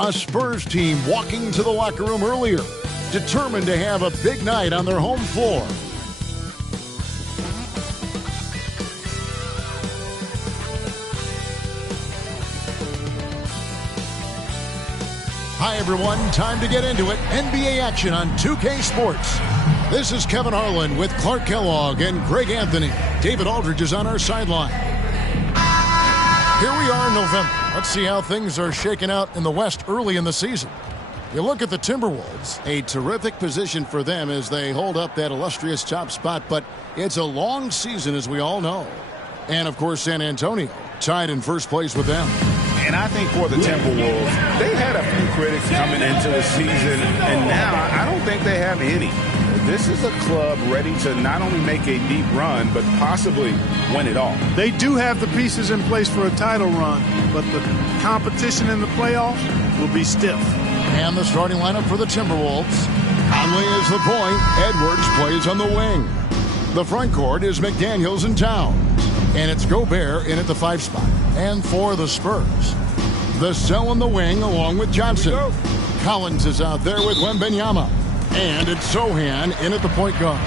A Spurs team walking to the locker room earlier, determined to have a big night on their home floor. Hi everyone, time to get into it. NBA action on 2K Sports. This is Kevin Harlan with Clark Kellogg and Greg Anthony. David Aldridge is on our sideline. Here we are in November. Let's see how things are shaking out in the West early in the season. You look at the Timberwolves, a terrific position for them as they hold up that illustrious top spot, but it's a long season as we all know. And of course San Antonio tied in first place with them. And I think for the Timberwolves, they had a few critics coming into the season, and now I don't think they have any. This is a club ready to not only make a deep run, but possibly win it all. They do have the pieces in place for a title run, but the competition in the playoffs will be stiff. And the starting lineup for the Timberwolves. Conley is the point. Edwards plays on the wing. The front court is McDaniels and Towns. And it's Gobert in at the 5 spot. And for the Spurs, the Cell in the wing along with Johnson. Collins is out there with Wembanyama. And it's Sohan in at the point guard.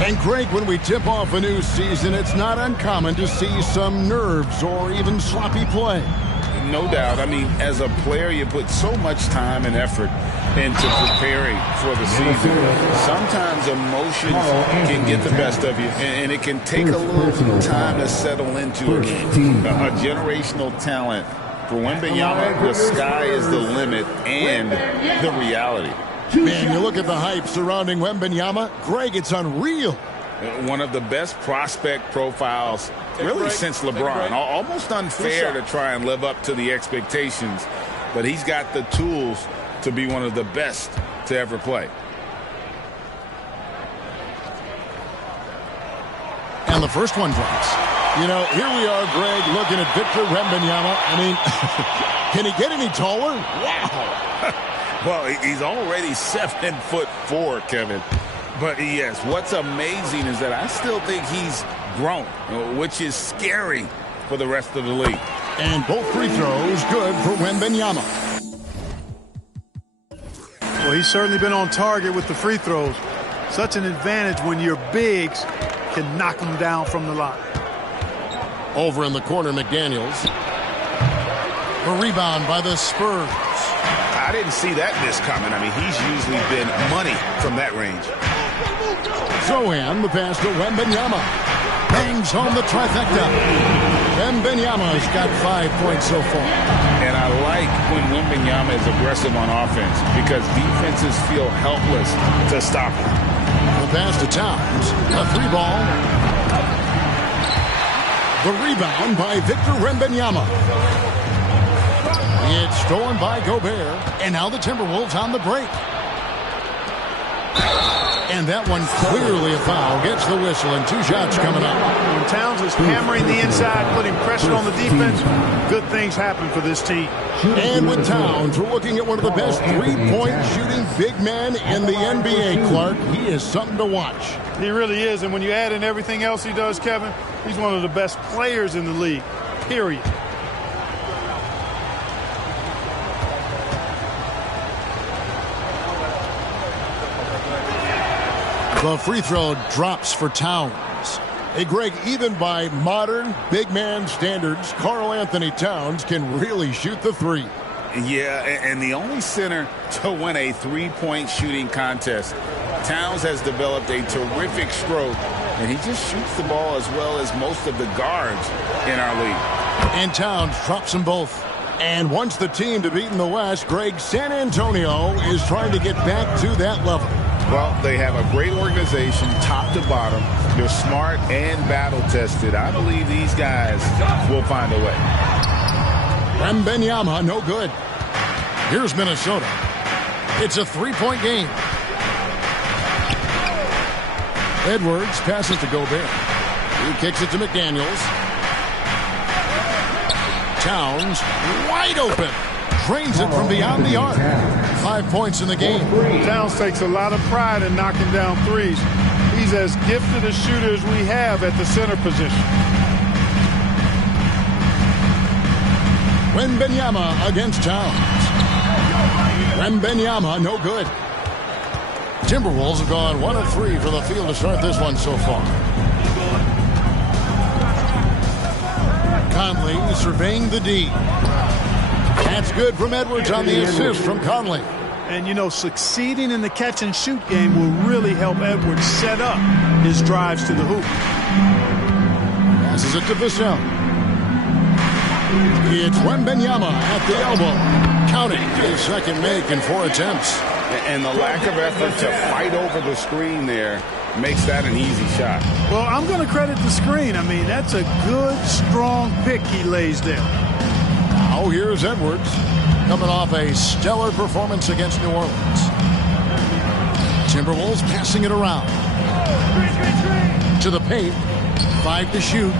And Greg, when we tip off a new season, it's not uncommon to see some nerves or even sloppy play. No doubt. I mean, as a player, you put so much time and effort into preparing for the season. Sometimes emotions can get the best of you, and it can take a little time to settle into a generational talent. For Wembanyama, the sky is the limit and the reality. Man, you look at the hype surrounding Wembanyama, Greg, it's unreal. One of the best prospect profiles really since LeBron. Almost unfair to try and live up to the expectations, but he's got the tools to be one of the best to ever play. And the first one drops. You know, here we are, Greg, looking at Victor Wembanyama. I mean, can he get any taller? Wow. Well, he's already 7'4", Kevin. But yes, what's amazing is that I still think he's grown, which is scary for the rest of the league. And both free throws good for Wembanyama. Well, he's certainly been on target with the free throws. Such an advantage when your bigs can knock them down from the line. Over in the corner, McDaniels. A rebound by the Spurs. I didn't see that miss coming. I mean, he's usually been money from that range. Sohan, the pass to Wembanyama. Bangs home the trifecta. Wembanyama's got 5 points so far. And I like when Wembanyama is aggressive on offense because defenses feel helpless to stop him. The pass to Towns. A 3-ball. The rebound by Victor Wembanyama. It's stolen by Gobert. And now the Timberwolves on the break. And that one clearly a foul. Gets the whistle and 2 shots coming up. When Towns is hammering the inside, putting pressure on the defense, good things happen for this team. And with Towns, we're looking at one of the best three-point shooting big men in the NBA, Clark. He is something to watch. He really is. And when you add in everything else he does, Kevin, he's one of the best players in the league, period. The free throw drops for Towns. Hey, Greg, even by modern big man standards, Karl Anthony Towns can really shoot the three. Yeah, and the only center to win a three-point shooting contest. Towns has developed a terrific stroke, and he just shoots the ball as well as most of the guards in our league. And Towns drops them both. And once the team to beat in the West, Greg, San Antonio is trying to get back to that level. Well, they have a great organization, top to bottom. They're smart and battle-tested. I believe these guys will find a way. Wembanyama, no good. Here's Minnesota. It's a 3-point game. Edwards passes to Gobert. He kicks it to McDaniels. Towns, wide open. Drains it from beyond the arc. 5 points in the game. Towns takes a lot of pride in knocking down threes. He's as gifted a shooter as we have at the center position. Wembanyama against Towns. Wembanyama, no good. Timberwolves have gone 1 of 3 for the field to start this one so far. Conley surveying the D. That's good from Edwards on the assist from Conley. And, you know, succeeding in the catch-and-shoot game will really help Edwards set up his drives to the hoop. Passes it to Vassell. It's Wembanyama at the elbow. Counting his second make in 4 attempts. And the lack of effort to fight over the screen there makes that an easy shot. Well, I'm going to credit the screen. I mean, that's a good, strong pick he lays there. Now here's Edwards, coming off a stellar performance against New Orleans. Timberwolves passing it around. To the paint. 5 to shoot.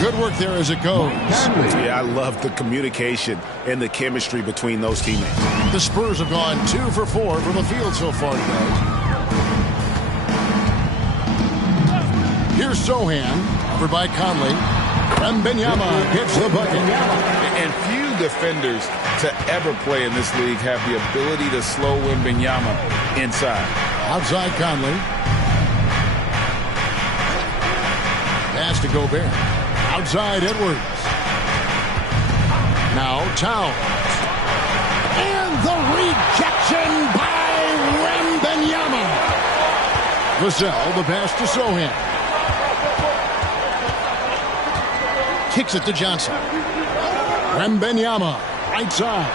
Good work there as it goes. Yeah, I love the communication and the chemistry between those teammates. The Spurs have gone 2 for 4 from the field so far today. Here's Sohan, covered by Conley. Wembanyama gets the bucket. And few defenders to ever play in this league have the ability to slow Wembanyama inside. Outside Conley. Pass to Gobert. Outside Edwards. Now Towns. And the rejection by Wembanyama. Vassell, the pass to Sohan. Kicks it to Johnson. Wembanyama, right side.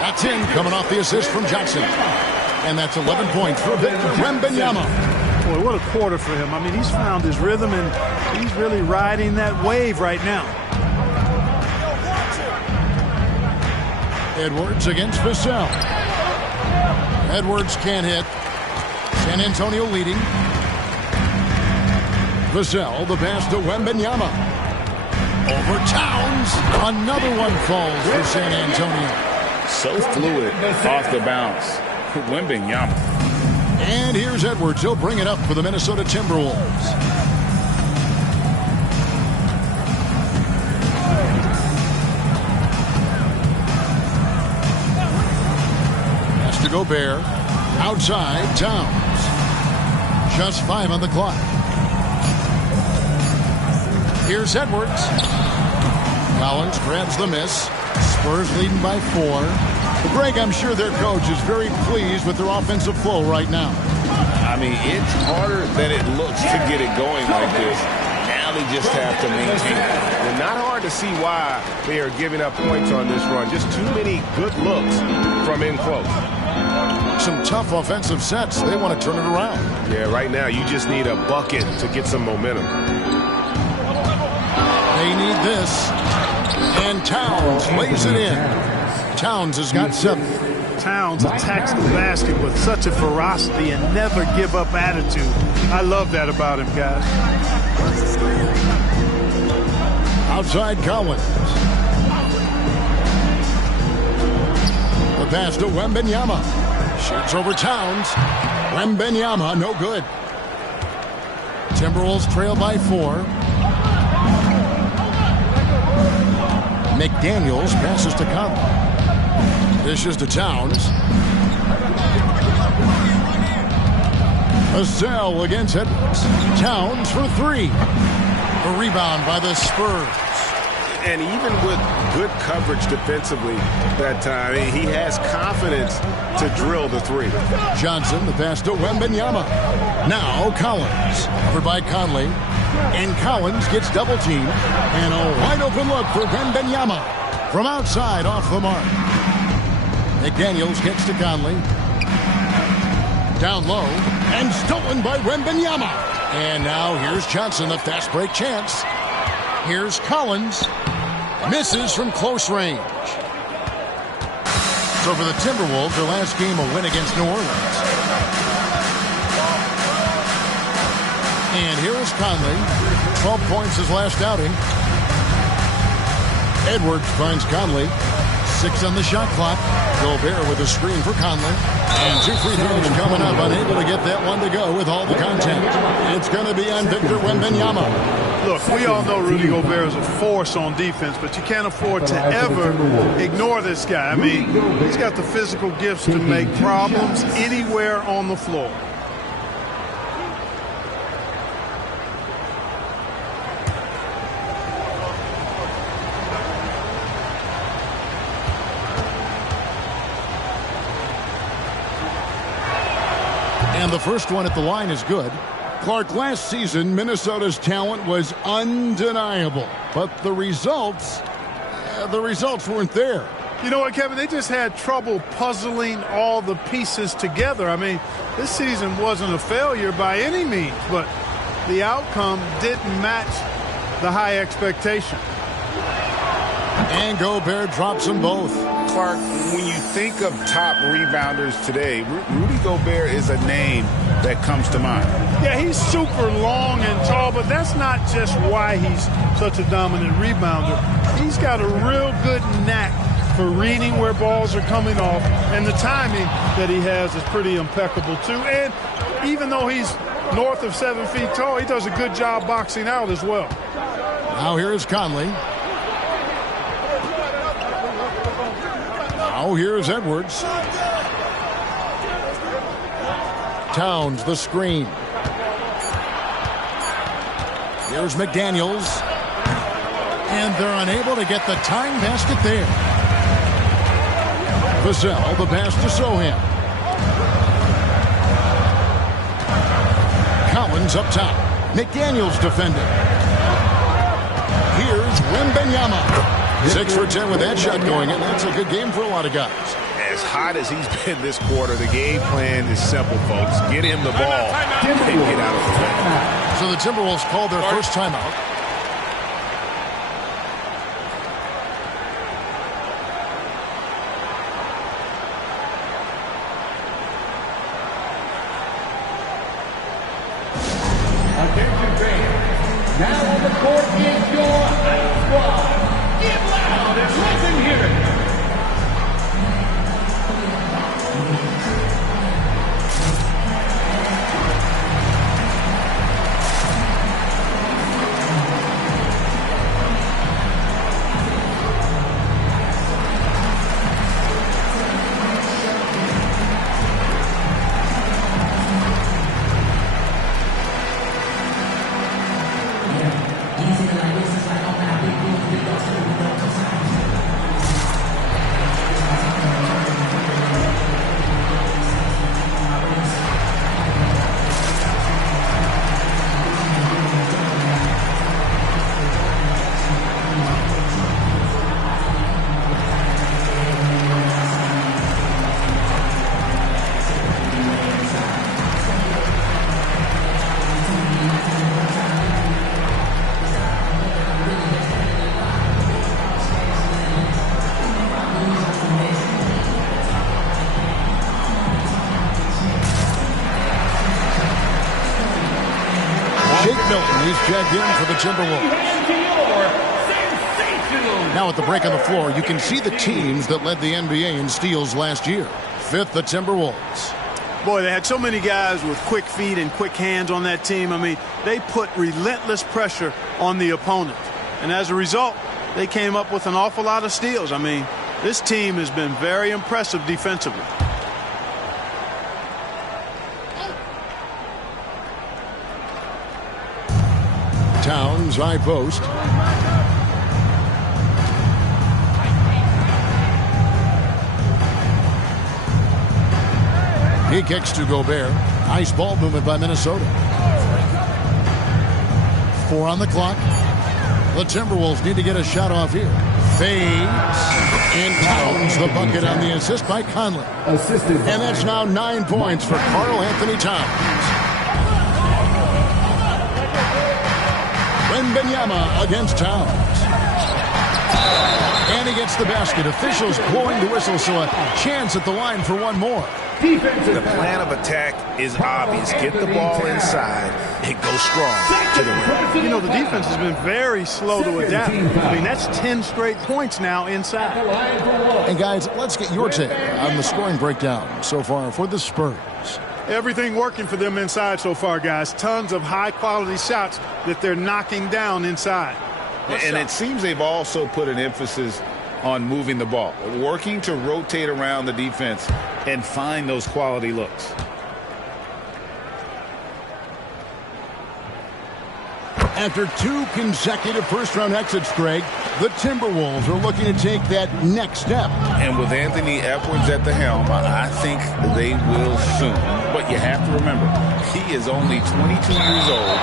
That's in, coming off the assist from Johnson. And that's 11 points for Victor Wembanyama. Boy, what a quarter for him. I mean, he's found his rhythm, and he's really riding that wave right now. Edwards against Vassell. Edwards can't hit. San Antonio leading. Vassell, the pass to Wembanyama. Over Towns. Another one falls for San Antonio. So fluid off the bounce. Wembanyama. And here's Edwards. He'll bring it up for the Minnesota Timberwolves. Pass to Gobert. Outside, Towns. Just 5 on the clock. Here's Edwards. Collins grabs the miss. Spurs leading by 4. Greg, I'm sure their coach is very pleased with their offensive flow right now. I mean, it's harder than it looks to get it going like this. Now they just have to maintain it. And not hard to see why they are giving up points on this run. Just too many good looks from in close. Some tough offensive sets. They want to turn it around. Yeah, right now you just need a bucket to get some momentum. They need this. And Towns lays it in. Towns has got 7. Towns attacks the basket with such a ferocity and never give up attitude. I love that about him, guys. Outside Collins. The pass to Wembanyama. Shoots over Towns. Wembanyama, no good. Timberwolves trail by 4. McDaniels passes to Conley. Dishes to Towns. Vassell against Edwards. Towns for 3. A rebound by the Spurs. And even with good coverage defensively that time, he has confidence to drill the 3. Johnson, the pass to Wembanyama. Now Collins, covered by Conley. And Collins gets double teamed. And a wide open look for Wembanyama. From outside off the mark. McDaniels gets to Conley. Down low. And stolen by Wembanyama. And now here's Johnson, the fast break chance. Here's Collins. Misses from close range. So for the Timberwolves, their last game a win against New Orleans. And here is Conley. 12 points his last outing. Edwards finds Conley. 6 on the shot clock. Gobert with a screen for Conley. And 2 free throws coming up. Unable to get that one to go with all the contact. It's going to be on Victor Wembanyama. Look, we all know Rudy Gobert is a force on defense, but you can't afford to ever ignore this guy. I mean, he's got the physical gifts to make problems anywhere on the floor. And the first one at the line is good. Clark, last season, Minnesota's talent was undeniable, but the results weren't there. You know what, Kevin? They just had trouble puzzling all the pieces together. I mean, this season wasn't a failure by any means, but the outcome didn't match the high expectation. And Gobert drops them both. Clark, when you think of top rebounders today, Rudy Gobert is a name that comes to mind. Yeah, he's super long and tall, but that's not just why he's such a dominant rebounder. He's got a real good knack for reading where balls are coming off, and the timing that he has is pretty impeccable too. And even though he's north of 7 feet tall, he does a good job boxing out as well. Now here is Conley. Now here's Edwards. Towns the screen. Here's McDaniels. And they're unable to get the tying basket there. Vassell, the pass to Sohan. Collins up top. McDaniels defending. Here's Wembanyama. 6 for 10 with that shot going in. That's a good game for a lot of guys. As hot as he's been this quarter, the game plan is simple, folks. Get him the ball and get out of the way. So the Timberwolves called their first timeout. Attention fans. Now on the court is your Ice Squad. Get loud and let them hear it. He's checked in for the Timberwolves. Now at the break on the floor, you can see the teams that led the NBA in steals last year. 5th, the Timberwolves. Boy, they had so many guys with quick feet and quick hands on that team. I mean, they put relentless pressure on the opponent. And as a result, they came up with an awful lot of steals. I mean, this team has been very impressive defensively. Towns, high post. He kicks to Gobert. Nice ball movement by Minnesota. 4 on the clock. The Timberwolves need to get a shot off here. Fades. And Towns the bucket on the assist by Conley. And that's now 9 points for Karl Anthony Towns. Wembanyama against Towns. And he gets the basket. Officials blowing the whistle, so a chance at the line for one more. The plan of attack is obvious. Get the ball inside and go strong to the rim. You know, the defense has been very slow to adapt. I mean, that's 10 straight points now inside. And guys, let's get your take on the scoring breakdown so far for the Spurs. Everything working for them inside so far, guys. Tons of high-quality shots that they're knocking down inside. And it seems they've also put an emphasis on moving the ball, working to rotate around the defense and find those quality looks. After 2 consecutive first-round exits, Greg, the Timberwolves are looking to take that next step. And with Anthony Edwards at the helm, I think they will soon. But you have to remember, he is only 22 years old.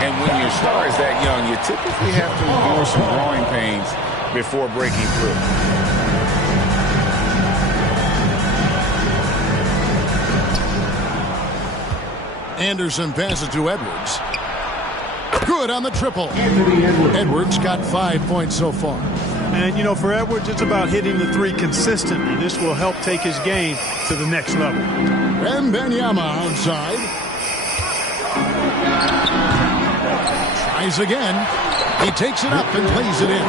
And when your star is that young, you typically have to endure some growing pains before breaking through. Anderson passes to Edwards. Good on the triple. Edwards got 5 points so far. And, you know, for Edwards, it's about hitting the 3 consistently. This will help take his game to the next level. Wembanyama outside. Tries again. He takes it up and plays it in.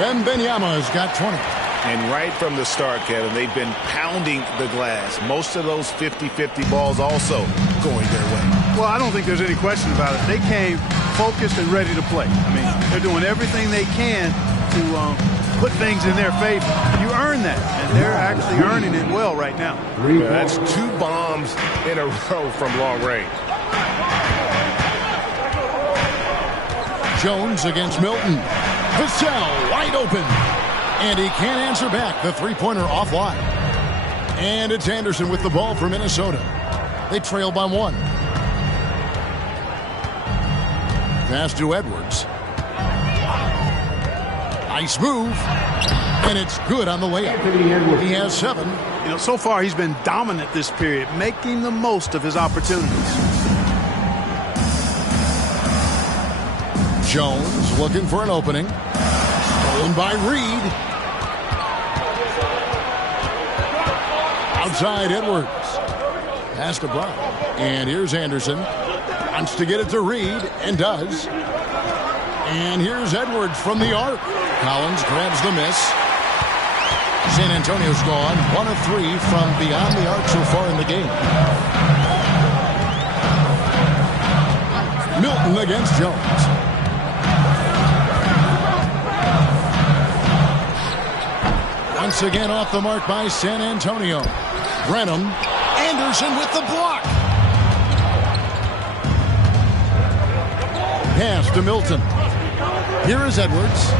Wembanyama's got 20. And right from the start, Kevin, they've been pounding the glass. Most of those 50-50 balls also going their way. Well, I don't think there's any question about it. They came focused and ready to play. I mean, they're doing everything they can to put things in their favor. You earn that, and they're actually earning it well right now. That's 2 bombs in a row from long range. Jones against Milton. Vassell wide open. And he can't answer back. The three-pointer offline. And it's Anderson with the ball for Minnesota. They trail by 1. Pass to Edwards. Nice move. And it's good on the layup. He has 7. You know, so far he's been dominant this period, making the most of his opportunities. Jones looking for an opening. Stolen by Reed. Outside Edwards. Pass to Brown. And here's Anderson. Wants to get it to Reed, and does. And here's Edwards from the arc. Collins grabs the miss. San Antonio's gone 1 of 3 from beyond the arc so far in the game. Milton against Jones. Once again off the mark by San Antonio. Brenham. Anderson with the block. Pass to Milton. Here is Edwards.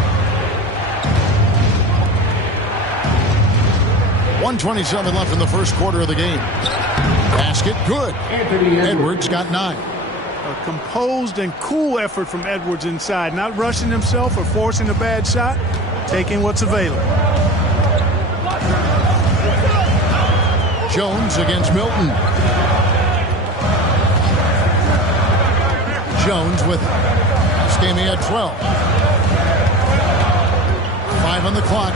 1:27 left in the first quarter of the game. Basket good. Edwards got 9. A composed and cool effort from Edwards inside. Not rushing himself or forcing a bad shot. Taking what's available. Jones against Milton. Jones with it. This game he had 12. 5 on the clock.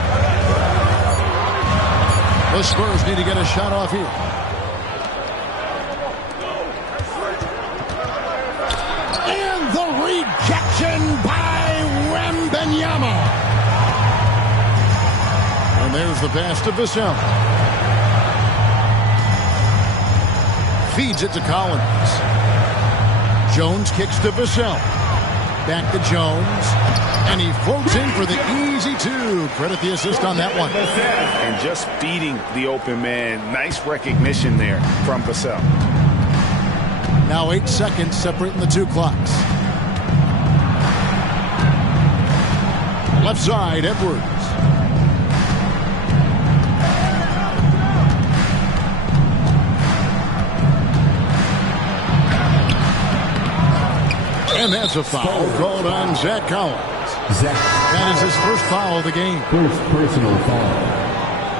The Spurs need to get a shot off here. And the rejection by Wembanyama. And there's the pass to Vassell. Feeds it to Collins. Jones kicks to Vassell. Back to Jones. And he floats in for the easy 2. Credit the assist on that one. And just feeding the open man. Nice recognition there from Vassell. Now 8 seconds separating the 2 clocks. Left side, Edwards. And that's a foul called on Zach Collins. That is his first foul of the game. First personal foul.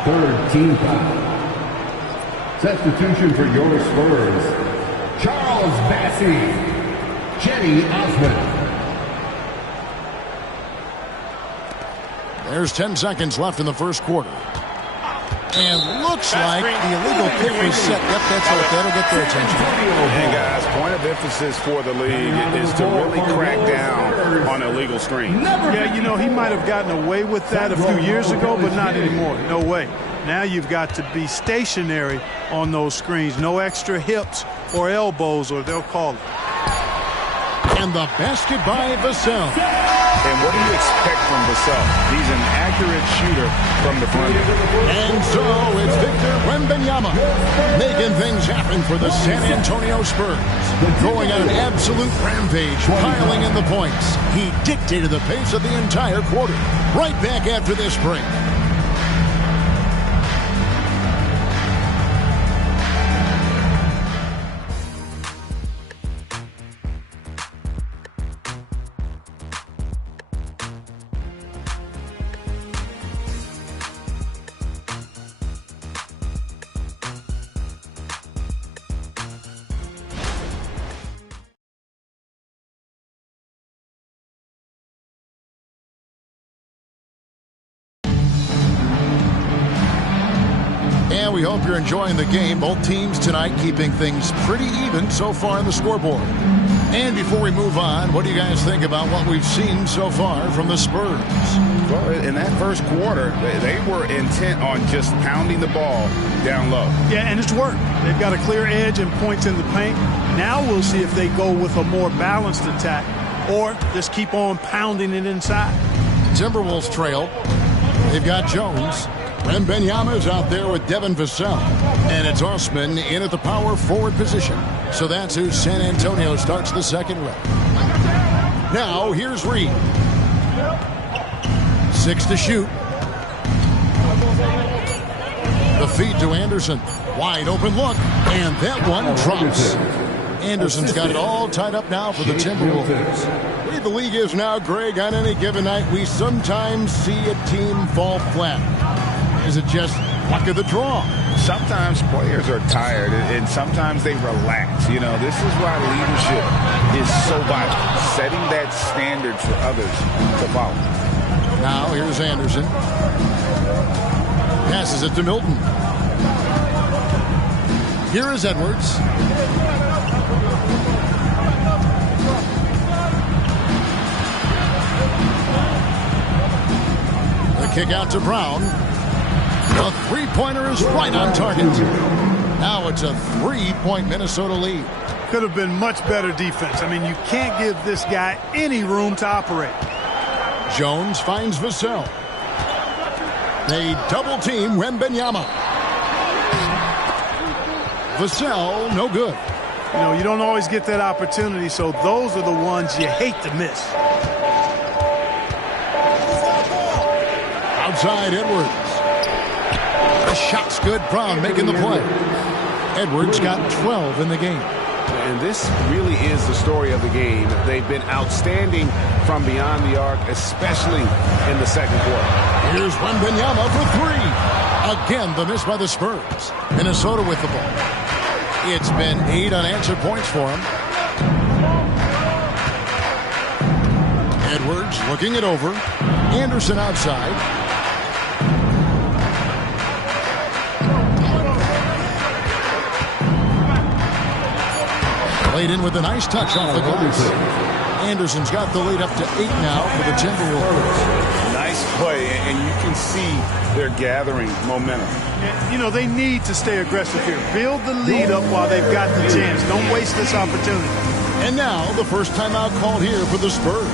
3rd team foul. Substitution for your Spurs. Charles Bassey. Jenny Osmond. There's 10 seconds left in the first quarter. And looks like the illegal kick was set. Yep, that's right. That'll get their attention. And guys, point of emphasis for the league is to really crack down on illegal screens. Yeah, you know, he might have gotten away with that a few years ago, but not anymore. No way. Now you've got to be stationary on those screens. No extra hips or elbows, or they'll call it. And the basket by Vassell. And what do you expect from Vassell? He's an accurate shooter from the front end. And so it's Victor Wembanyama making things happen for the San Antonio Spurs. Going on an absolute rampage, piling in the points. He dictated the pace of the entire quarter. Right back after this break. And we hope you're enjoying the game. Both teams tonight keeping things pretty even so far on the scoreboard. And before we move on, what do you guys think about what we've seen so far from the Spurs? Well, in that first quarter, they were intent on just pounding the ball down low. Yeah, and it's worked. They've got a clear edge and points in the paint. Now we'll see if they go with a more balanced attack or just keep on pounding it inside. Timberwolves trail. They've got Jones. Wembanyama is out there with Devin Vassell. And it's Osman in at the power forward position. So that's who San Antonio starts the second with. Now here's Reed. 6 to shoot. The feed to Anderson. Wide open look. And that one drops. Anderson's got it all tied up now for the Timberwolves. The way the league is now, Greg, on any given night, we sometimes see a team fall flat. Is it just luck of the draw? Sometimes players are tired, and sometimes they relax. You know, this is why leadership is so vital. Setting that standard for others to follow. Now here's Anderson. Passes it to Milton. Here is Edwards. The kick out to Brown. The three-pointer is right on target. Now it's a 3-point Minnesota lead. Could have been much better defense. I mean, you can't give this guy any room to operate. Jones finds Vassell. They double-team Wembanyama. Vassell, no good. You know, you don't always get that opportunity, so those are the ones you hate to miss. Outside Edwards. The shot's good. Brown making the play. Edwards got 12 in the game. And this really is the story of the game. They've been outstanding from beyond the arc, especially in the second quarter. Here's Wembanyama for three. Again, the miss by the Spurs. Minnesota with the ball. It's been 8 unanswered points for him. Edwards looking it over. Anderson outside. Played in with a nice touch off the glass. Anderson's got the lead up to 8 now for the Timberwolves. Nice play, and you can see they're gathering momentum. You know, they need to stay aggressive here. Build the lead up while they've got the chance. Don't waste this opportunity. And now the first timeout called here for the Spurs.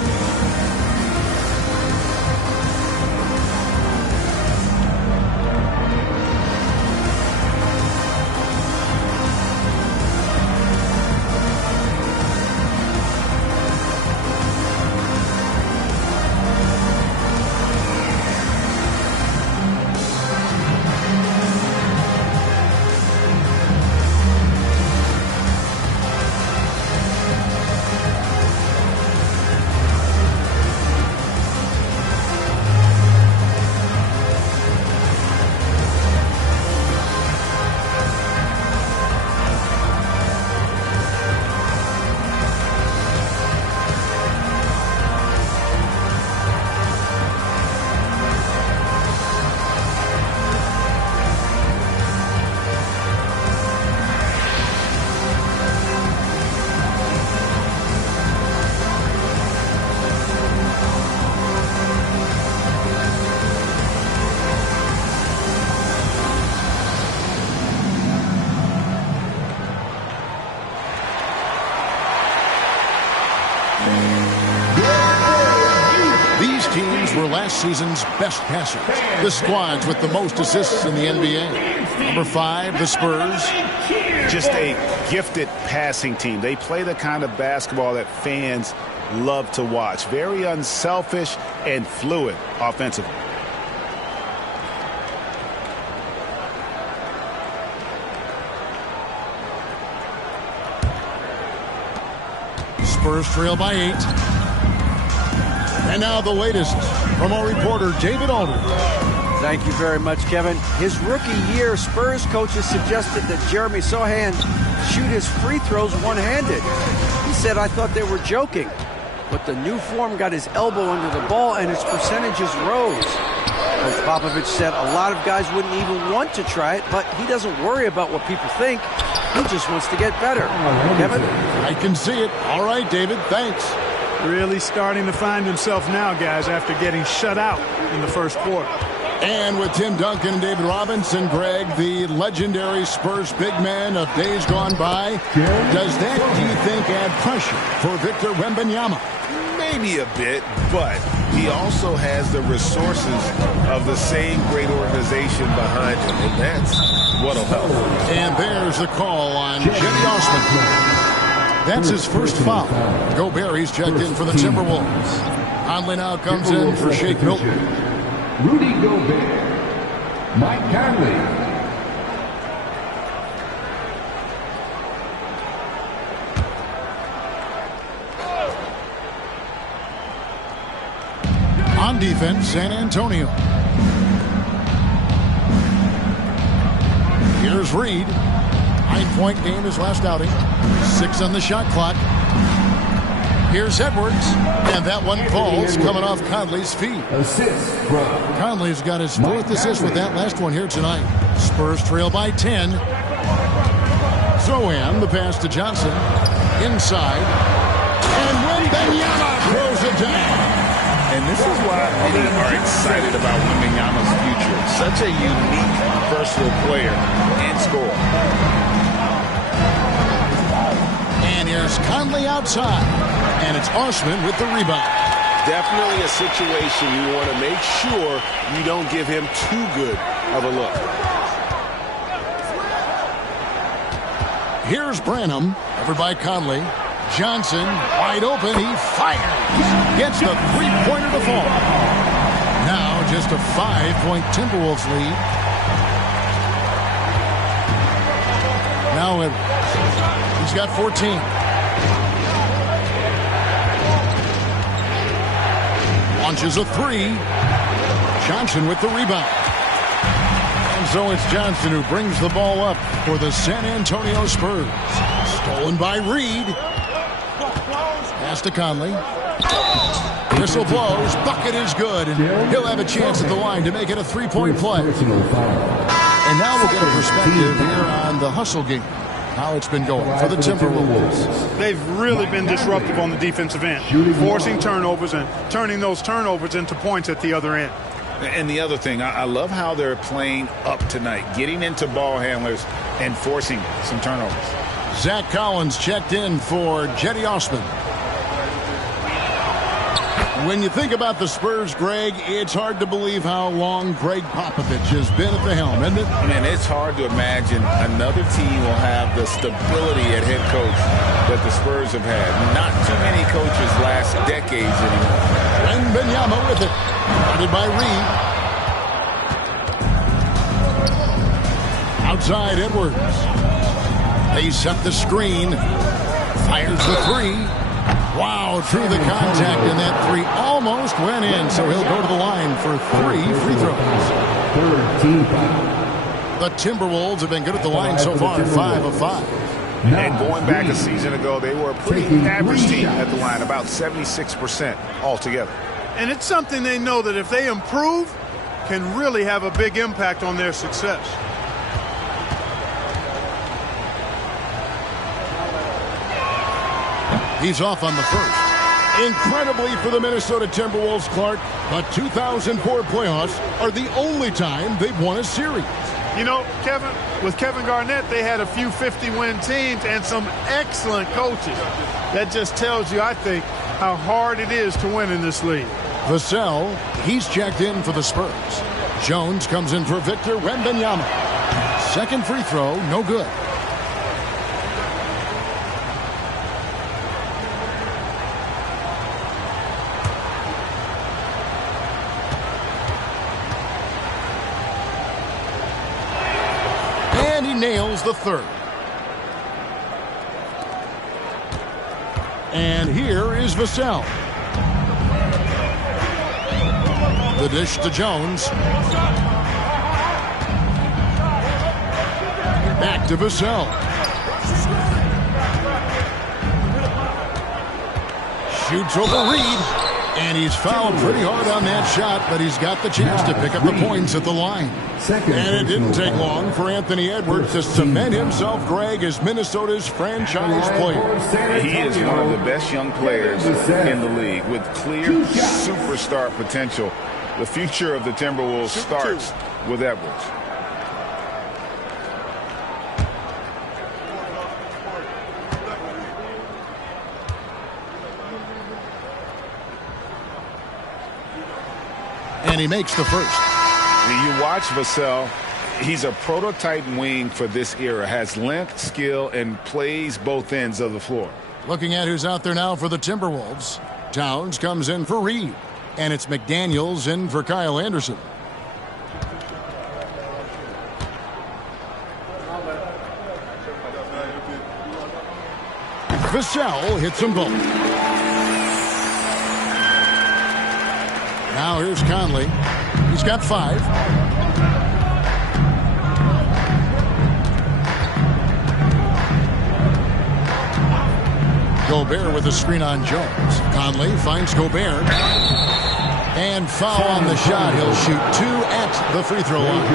last season's best passers. The squads with the most assists in the NBA. Number 5, the Spurs. Just a gifted passing team. They play the kind of basketball that fans love to watch. Very unselfish and fluid offensively. Spurs trail by 8. And now the latest from our reporter, David Aldridge. Thank you very much, Kevin. His rookie year, Spurs coaches suggested that Jeremy Sohan shoot his free throws one-handed. He said, "I thought they were joking." But the new form got his elbow under the ball and his percentages rose. Coach Popovich said a lot of guys wouldn't even want to try it, but he doesn't worry about what people think. He just wants to get better. Kevin? I can see it. All right, David, thanks. Really starting to find himself now, guys, after getting shut out in the first quarter. And with Tim Duncan and David Robinson, Greg, the legendary Spurs big man of days gone by, does that, do you think, add pressure for Victor Wembanyama? Maybe a bit, but he also has the resources of the same great organization behind him, and that's what'll help. And there's the call on Jenny Osman. That's his first foul. Gobert, he's checked in for the Timberwolves. Conley now comes in for Shake Milton. Rudy Gobert. Mike Conley. On defense, San Antonio. Here's Reed. 9-point game his last outing. 6 on the shot clock. Here's Edwards. And that one falls coming off Conley's feet. Assist from Conley's got his 4th assist with that last one here tonight. Spurs trail by 10. Zohan, the pass to Johnson. Inside. And Wembanyama throws it down. And this is why many are excited about Wembanyama's future. Such a unique, versatile player and scorer. And here's Conley outside. And it's Osman with the rebound. Definitely a situation you want to make sure you don't give him too good of a look. Here's Branham. Covered by Conley. Johnson, wide open, he fires. Gets the three-pointer to fall. Now just a 5-point Timberwolves lead. Now Edwards. He's got 14. Launches a 3. Johnson with the rebound. And so it's Johnson who brings the ball up for the San Antonio Spurs. Stolen by Reed. Pass to Conley. Whistle blows. Bucket is good. And he'll have a chance at the line to make it a 3-point play. And now we'll get a perspective here on the hustle game. How it's been going for the Timberwolves. They've really been disruptive on the defensive end, forcing turnovers and turning those turnovers into points at the other end. And the other thing, I love how they're playing up tonight, getting into ball handlers and forcing some turnovers. Zach Collins checked in for Jetty Osman. When you think about the Spurs, Greg, it's hard to believe how long Greg Popovich has been at the helm, isn't it? Man, it's hard to imagine another team will have the stability at head coach that the Spurs have had. Not too many coaches last decades anymore. Wembanyama with it. Guarded by Reed. Outside Edwards. They set the screen. Fires the 3. Wow, through the contact, and that 3 almost went in, so he'll go to the line for 3 free throws. The Timberwolves have been good at the line so far, 5 of 5. And going back a season ago, they were a pretty average team at the line, about 76% altogether. And it's something they know that if they improve, can really have a big impact on their success. He's off on the first. Incredibly for the Minnesota Timberwolves, Clark, but 2004 playoffs are the only time they've won a series. You know, Kevin, with Kevin Garnett, they had a few 50-win teams and some excellent coaches. That just tells you, I think, how hard it is to win in this league. Vassell, he's checked in for the Spurs. Jones comes in for Victor Wembanyama. Second free throw, no good. And he nails the third. And here is Vassell. The dish to Jones. Back to Vassell. Shoots over Reed. And he's fouled pretty hard on that shot, but he's got the chance to pick up the points at the line. And it didn't take long for Anthony Edwards to cement himself, Greg, as Minnesota's franchise player. He is one of the best young players in the league with clear superstar potential. The future of the Timberwolves starts with Edwards. And he makes the first. When you watch Vassell, he's a prototype wing for this era. Has length, skill, and plays both ends of the floor. Looking at who's out there now for the Timberwolves. Towns comes in for Reed. And it's McDaniels in for Kyle Anderson. Vassell hits them both. Now here's Conley. He's got 5. Gobert with a screen on Jones. Conley finds Gobert. And foul on the shot. He'll shoot 2 at the free throw line.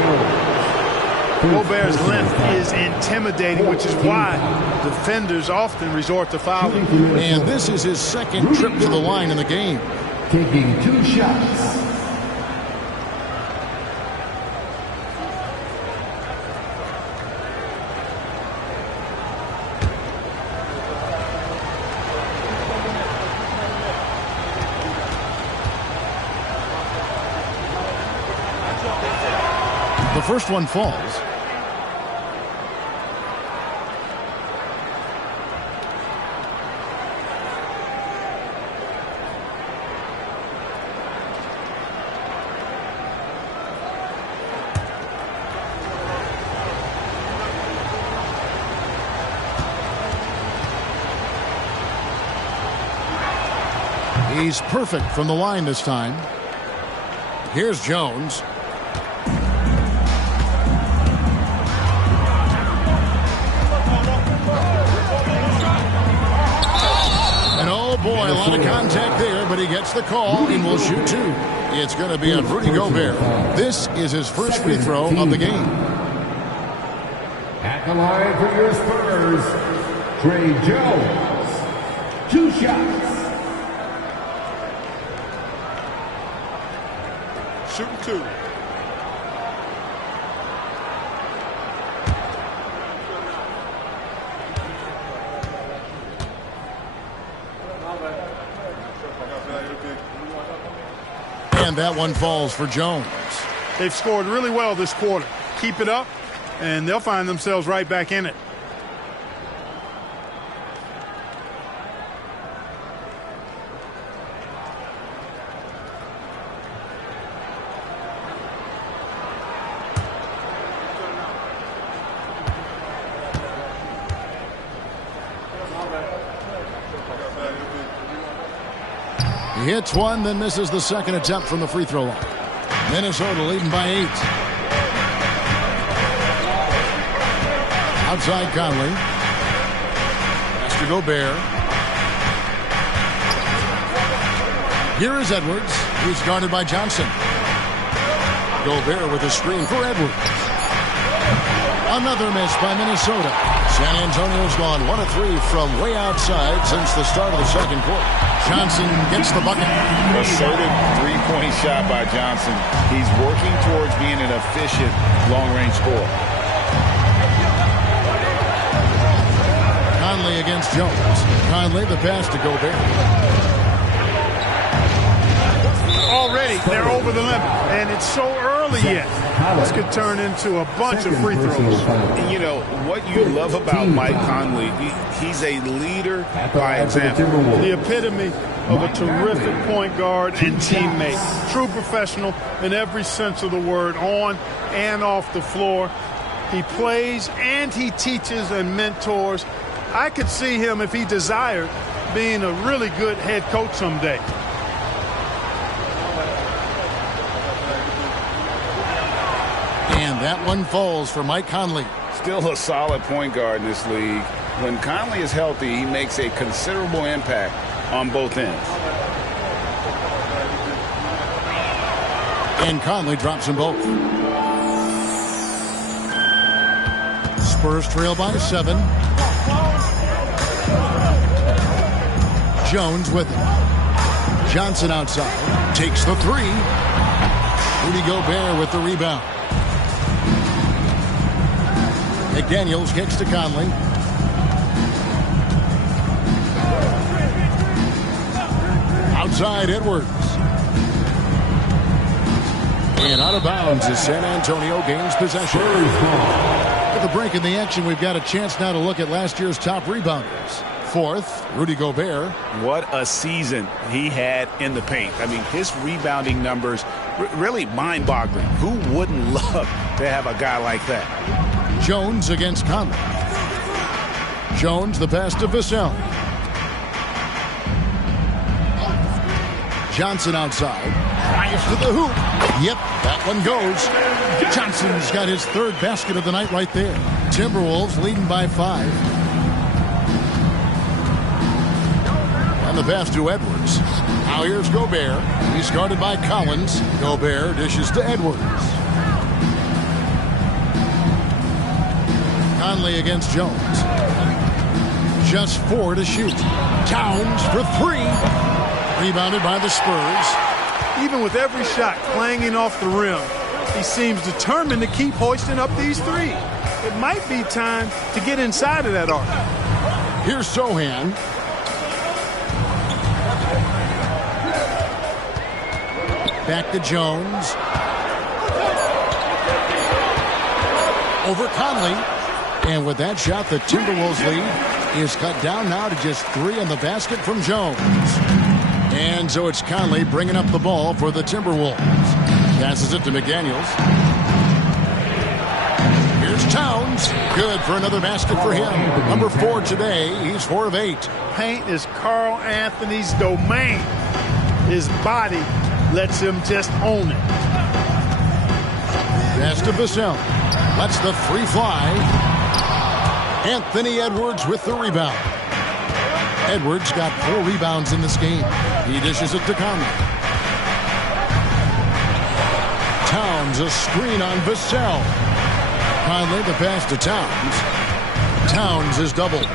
Gobert's length is intimidating, which is why defenders often resort to fouling. And this is his second trip to the line in the game. Taking 2 shots. The first one falls. He's perfect from the line this time. Here's Jones. And oh boy, a lot of contact there, but he gets the call and will shoot 2. It's going to be on Rudy Gobert. This is his first free throw of the game. At the line for your Spurs, Trey Jones. 2 shots. Shooting 2. And that one falls for Jones. They've scored really well this quarter. Keep it up, and they'll find themselves right back in it. He hits one, then misses the second attempt from the free throw line. Minnesota leading by 8. Outside Conley. Pass to Gobert. Here is Edwards. He's guarded by Johnson. Gobert with a screen for Edwards. Another miss by Minnesota. San Antonio's gone 1 of 3 from way outside since the start of the second quarter. Johnson gets the bucket. Assertive three-point shot by Johnson. He's working towards being an efficient long-range scorer. Conley against Jones. Conley the pass to Gobert. already they're over the limit, and it's so early yet. This could turn into a bunch of free throws. And you know, what you love about Mike Conley, he's a leader by example. The epitome of a terrific point guard and teammate. True professional in every sense of the word, on and off the floor. He plays and he teaches and mentors. I could see him, if he desired, being a really good head coach someday. And that one falls for Mike Conley. Still a solid point guard in this league. When Conley is healthy, he makes a considerable impact on both ends. And Conley drops them both. Spurs trail by 7. Jones with it. Johnson outside. Takes the 3. Rudy Gobert with the rebound. McDaniels kicks to Conley. Outside Edwards. And out of bounds as San Antonio gains possession. With the break in the action, we've got a chance now to look at last year's top rebounders. Fourth, Rudy Gobert. What a season he had in the paint. I mean, his rebounding numbers really mind-boggling. Who wouldn't love to have a guy like that? Jones against Conley. Jones the pass to Vassell. Johnson outside. Drives to the hoop. Yep, that one goes. Johnson's got his third basket of the night right there. Timberwolves leading by 5. And the pass to Edwards. Now here's Gobert. He's guarded by Collins. Gobert dishes to Edwards. Conley against Jones. Just 4 to shoot. Towns for 3. Rebounded by the Spurs. Even with every shot clanging off the rim, he seems determined to keep hoisting up these 3. It might be time to get inside of that arc. Here's Sohan. Back to Jones. Over Conley. And with that shot, the Timberwolves lead is cut down now to just 3 on the basket from Jones. And so it's Conley bringing up the ball for the Timberwolves. Passes it to McDaniels. Here's Towns. Good for another basket for him. Number 4 today. He's 4 of 8. Paint is Carl Anthony's domain. His body lets him just own it. Pass to Vassell. Lets the 3 fly. Anthony Edwards with the rebound. Edwards got 4 rebounds in this game. He dishes it to Conley. Towns a screen on Vassell. Conley the pass to Towns. Towns is doubled.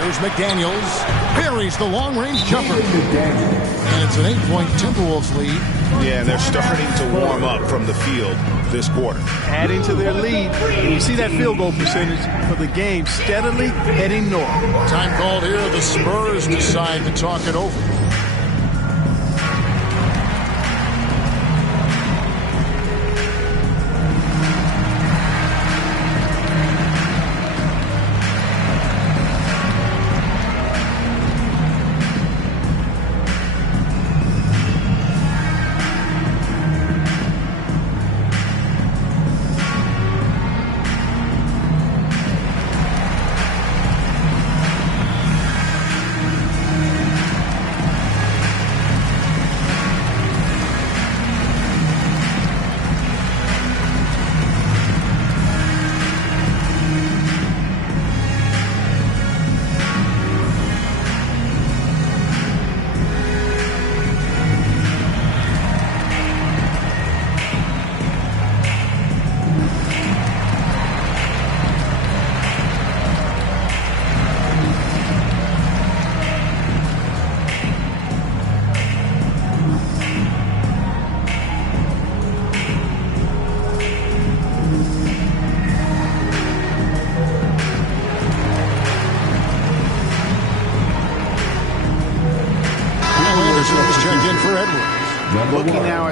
Here's McDaniels. Buries the long-range jumper. And it's an 8-point Timberwolves lead. Yeah, they're starting to warm up from the field this quarter. Adding to their lead. And you see that field goal percentage for the game steadily heading north. Time called here. The Spurs decide to talk it over.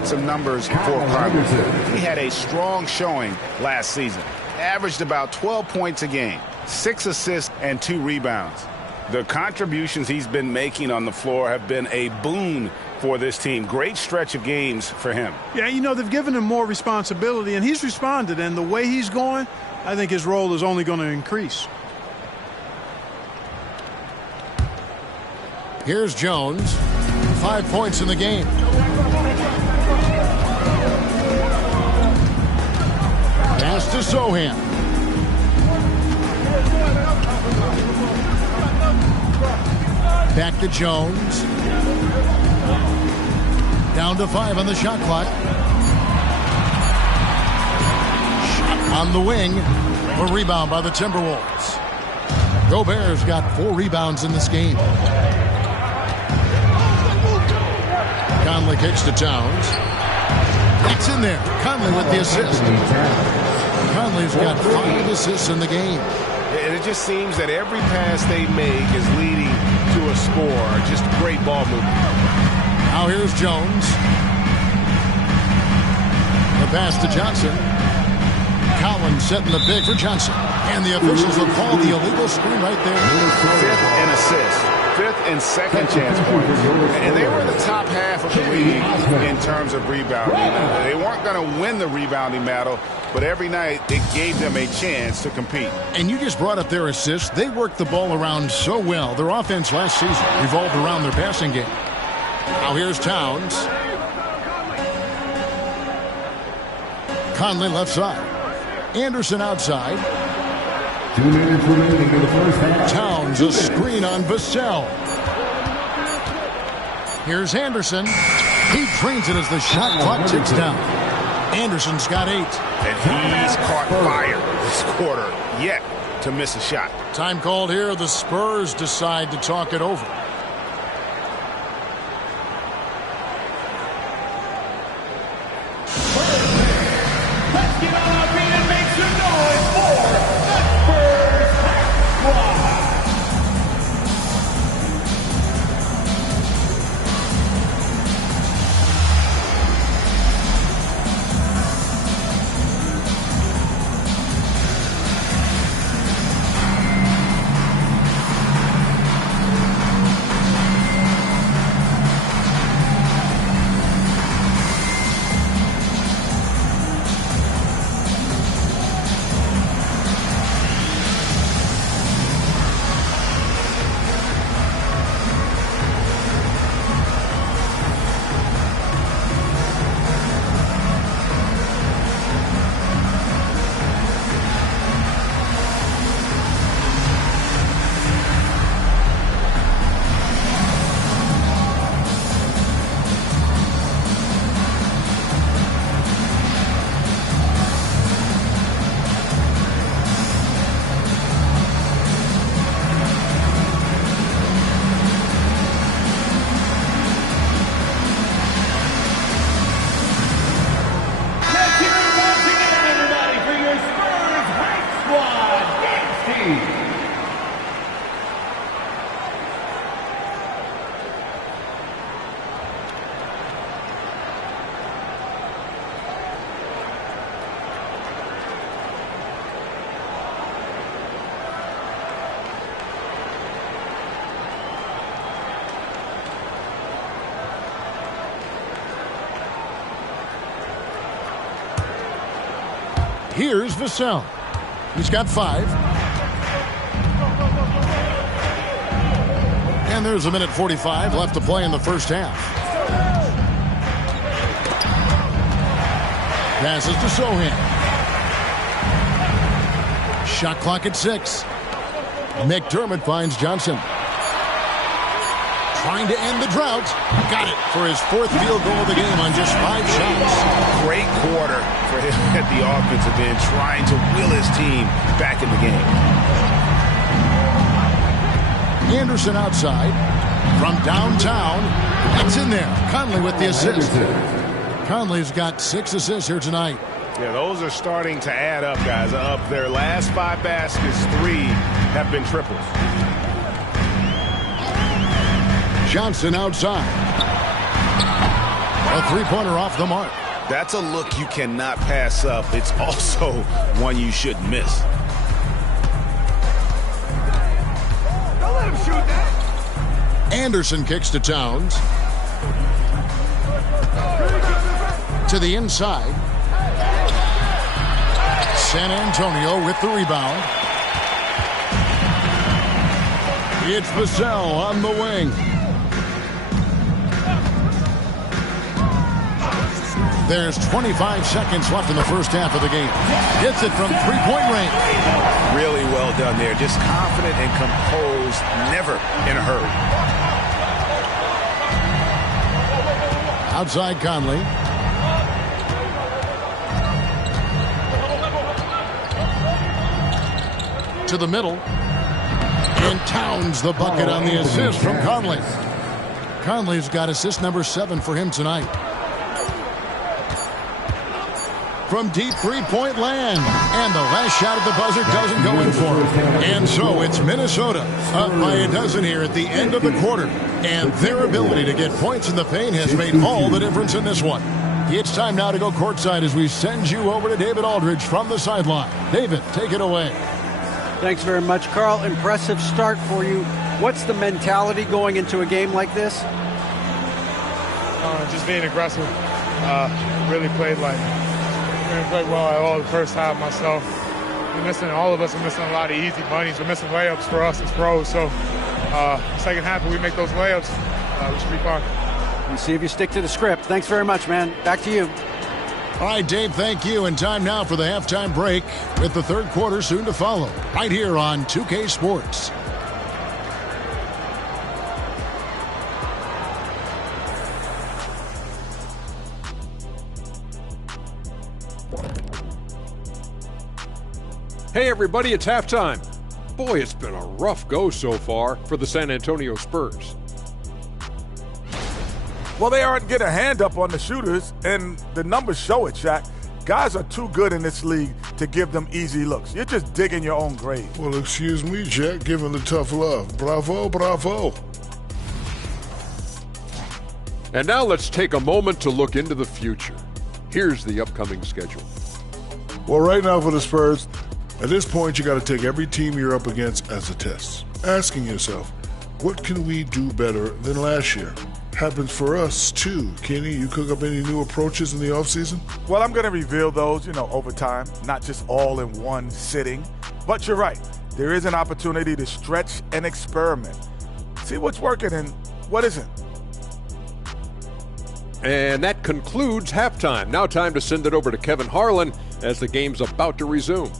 at some numbers for Conley. He had a strong showing last season. Averaged about 12 points a game, 6 assists, and 2 rebounds. The contributions he's been making on the floor have been a boon for this team. Great stretch of games for him. Yeah, you know, they've given him more responsibility, and he's responded. And the way he's going, I think his role is only going to increase. Here's Jones. 5 points in the game. Pass to Sohan. Back to Jones. Down to 5 on the shot clock. Shot on the wing. A rebound by the Timberwolves. Gobert's got 4 rebounds in this game. Conley kicks to Towns. It's in there. Conley with the assist. Conley's got 5 assists in the game. And it just seems that every pass they make is leading to a score. Just great ball movement. Now here's Jones. The pass to Johnson. Collins setting the pick for Johnson. And the officials will call the illegal screen right there. 5th and assist. 5th and second chance points. And they were in the top half of the league in terms of rebounding. They weren't going to win the rebounding battle, but every night it gave them a chance to compete. And you just brought up their assists. They worked the ball around so well. Their offense last season revolved around their passing game. Now here's Towns. Conley left side. Anderson outside. 2 minutes remaining in the first half. Towns a screen on Vassell. Here's Anderson. He drains it as the shot clock ticks down. Anderson's got 8. And he's caught fire this quarter yet to miss a shot. Time called here. The Spurs decide to talk it over. Let's get on our feet and make some noise for the Spurs Tax Squad. Here's Vassell. He's got 5. And there's 1:45 left to play in the first half. Passes to Sohan. Shot clock at 6. McDermott finds Johnson. Trying to end the drought. Got it for his 4th field goal of the game on just 5 shots. Great quarter for him at the offensive end, trying to will his team back in the game. Anderson outside. From downtown. It's in there. Conley with the assist. Conley's got 6 assists here tonight. Yeah, those are starting to add up, guys. Up their last 5 baskets, 3 have been triples. Johnson outside. A three-pointer off the mark. That's a look you cannot pass up. It's also one you shouldn't miss. Don't let him shoot that. Anderson kicks to Towns. To the inside. San Antonio with the rebound. It's Vassell on the wing. There's 25 seconds left in the first half of the game. Gets it from three-point range. Really well done there. Just confident and composed, never in a hurry. Outside Conley. To the middle. And Towns the bucket on the assist from Conley. Conley's got assist number 7 for him tonight. From deep three-point land. And the last shot at the buzzer doesn't go in for him. And so it's Minnesota up by a dozen here at the end of the quarter. And their ability to get points in the paint has made all the difference in this one. It's time now to go courtside as we send you over to David Aldridge from the sideline. David, take it away. Thanks very much, Carl. Impressive start for you. What's the mentality going into a game like this? Just being aggressive. Really played well at all the first half myself. All of us are missing a lot of easy bunnies. We're missing layups for us as pros. So second half, when we make those layups, we should be fine. We'll see if you stick to the script. Thanks very much, man. Back to you. All right, Dave, thank you. And time now for the halftime break with the third quarter soon to follow. Right here on 2K Sports. Hey everybody, it's halftime. Boy, it's been a rough go so far for the San Antonio Spurs. Well, they aren't getting a hand up on the shooters, and the numbers show it, Shaq. Guys are too good in this league to give them easy looks. You're just digging your own grave. Well, excuse me, Jack, giving the tough love. Bravo, bravo. And now let's take a moment to look into the future. Here's the upcoming schedule. Well, right now for the Spurs, at this point, you got to take every team you're up against as a test. Asking yourself, what can we do better than last year? Happens for us, too. Kenny, you cook up any new approaches in the offseason? Well, I'm going to reveal those, over time, not just all in one sitting. But you're right. There is an opportunity to stretch and experiment. See what's working and what isn't. And that concludes halftime. Now time to send it over to Kevin Harlan as the game's about to resume.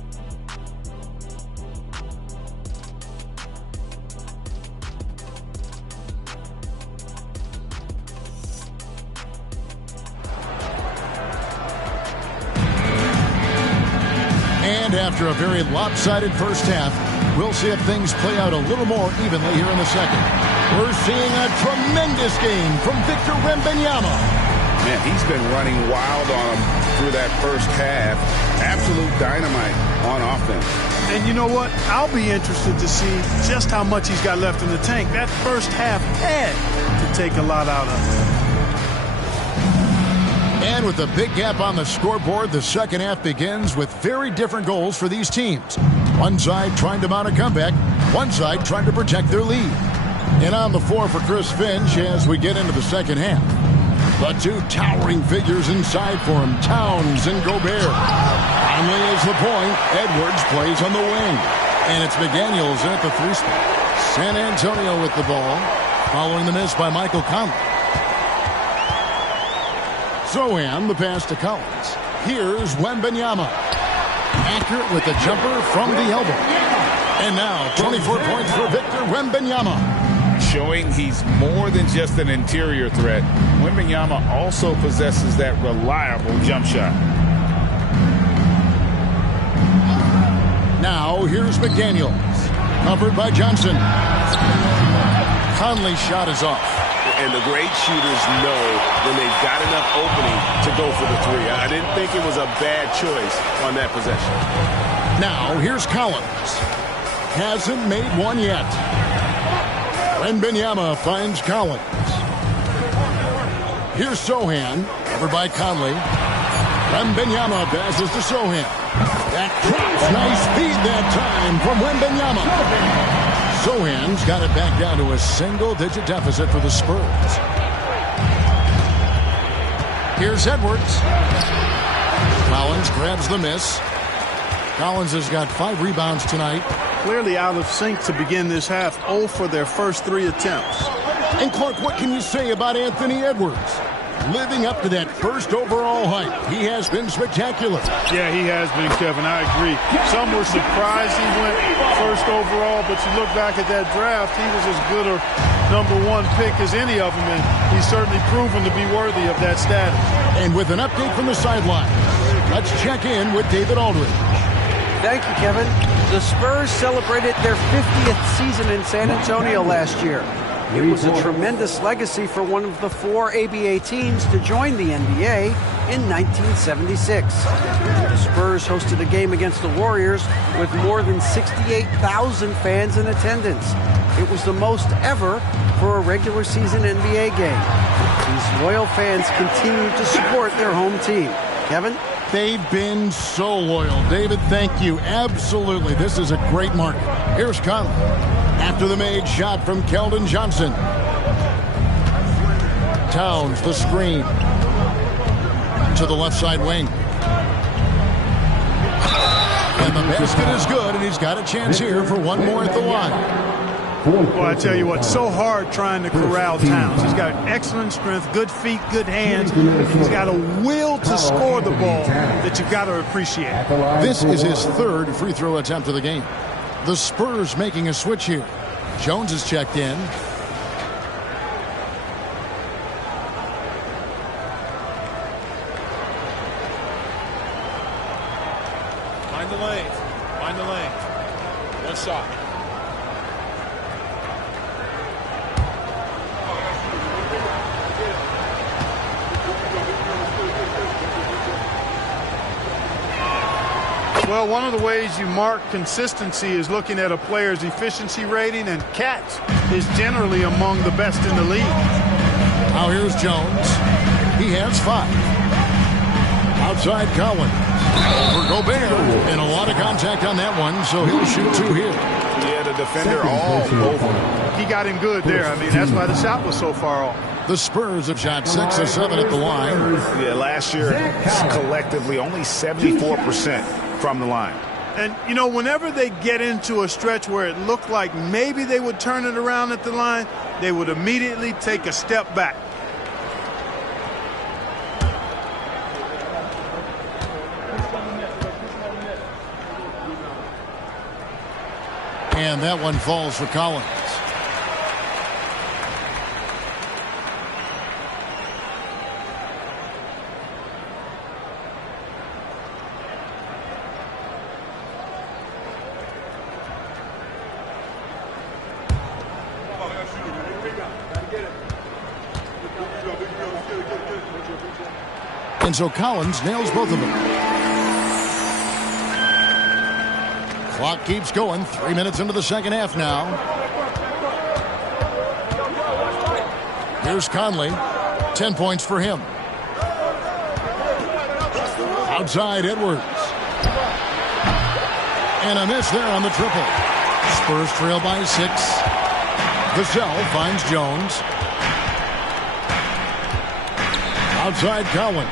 And after a very lopsided first half, we'll see if things play out a little more evenly here in the second. We're seeing a tremendous game from Victor Wembanyama. Man, he's been running wild on him through that first half. Absolute dynamite on offense. And you know what? I'll be interested to see just how much he's got left in the tank. That first half had to take a lot out of him. And with a big gap on the scoreboard, the second half begins with very different goals for these teams. One side trying to mount a comeback, one side trying to protect their lead. And on the floor for Chris Finch as we get into the second half. The two towering figures inside for him, Towns and Gobert. Conley is the point. Edwards plays on the wing. And it's McDaniels at the three spot. San Antonio with the ball, following the miss by Michael Conley. Zohan, the pass to Collins. Here's Wembanyama. Accurate with the jumper from the elbow. And now 24 points for Victor Wembanyama. Showing he's more than just an interior threat. Wembanyama also possesses that reliable jump shot. Now here's McDaniels. Covered by Johnson. Conley's shot is off. And the great shooters know when they've got enough opening to go for the three. I didn't think it was a bad choice on that possession. Now here's Collins. Hasn't made one yet. Wembanyama finds Collins. Here's Sohan, covered by Conley. Wembanyama passes to Sohan. That drops, nice feed that time from Wembanyama. Sohan's got it back down to a single-digit deficit for the Spurs. Here's Edwards. Collins grabs the miss. Collins has got 5 rebounds tonight. Clearly out of sync to begin this half. 0 for their first 3 attempts. And Clark, what can you say about Anthony Edwards? Living up to that first overall hype, he has been spectacular. Yeah, he has been, Kevin. I agree. Some were surprised he went first overall, but you look back at that draft, he was as good a #1 pick as any of them, and he's certainly proven to be worthy of that status. And with an update from the sideline, let's check in with David Aldridge. Thank you, Kevin. The Spurs celebrated their 50th season in San Antonio last year. It was a tremendous legacy for one of the 4 ABA teams to join the NBA in 1976. The Spurs hosted a game against the Warriors with more than 68,000 fans in attendance. It was the most ever for a regular season NBA game. These loyal fans continue to support their home team. Kevin? They've been so loyal. David, thank you. Absolutely. This is a great market. Here's Conley. After the made shot from Keldon Johnson. Towns, the screen. To the left side wing. And the basket is good, and he's got a chance here for one more at the line. Well, I tell you what, so hard trying to corral Towns. He's got excellent strength, good feet, good hands. He's got a will to score the ball that you've got to appreciate. This is his 3rd free throw attempt of the game. The Spurs making a switch here. Jones is checked in. Find the lane. Find the lane. One shot. Well, one of the ways you mark consistency is looking at a player's efficiency rating, and catch is generally among the best in the league. Now here's Jones. He has 5. Outside Collins. Over Gobert. And a lot of contact on that one, so he'll shoot 2 here. Yeah, the defender all over. He got him good there. I mean, that's why the shot was so far off. The Spurs have shot 6 of 7 at the line. Yeah, last year, collectively, only 74% from the line. And, you know, whenever they get into a stretch where it looked like maybe they would turn it around at the line, they would immediately take a step back. And that one falls for Collins. And so Collins nails both of them. Clock keeps going. 3 minutes into the second half now. Here's Conley. 10 points for him. Outside Edwards. And a miss there on the triple. Spurs trail by 6. Vassell finds Jones. Outside Collins.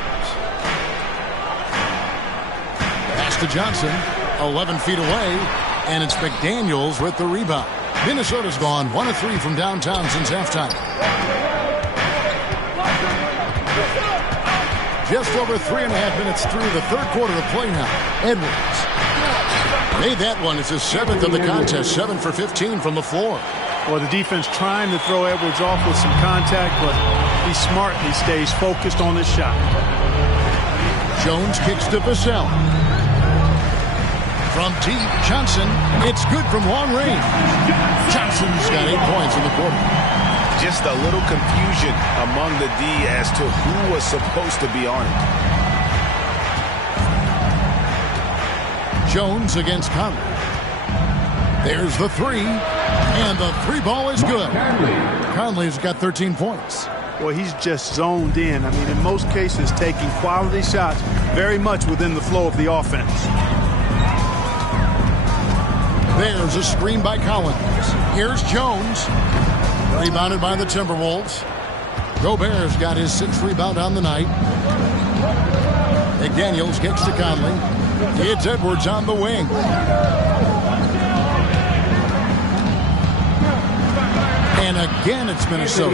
Pass to Johnson. 11 feet away. And it's McDaniels with the rebound. Minnesota's gone 1 of 3 from downtown since halftime. Just over 3.5 minutes through the third quarter of play now. Edwards made that one. It's his 7th of the contest. 7 for 15 from the floor. Well, the defense trying to throw Edwards off with some contact, but he's smart. He stays focused on his shot. Jones kicks to Vassell. From deep, Johnson. It's good from long range. Johnson's got 8 points in the quarter. Just a little confusion among the D as to who was supposed to be on it. Jones against Conley. There's the 3. And the 3 ball is good. Conley's got 13 points. Boy, he's just zoned in. I mean, in most cases, taking quality shots very much within the flow of the offense. There's a screen by Collins. Here's Jones. Rebounded by the Timberwolves. Gobert's got his 6th rebound on the night. McDaniels gets to Conley. It's Edwards on the wing. And again, it's Minnesota.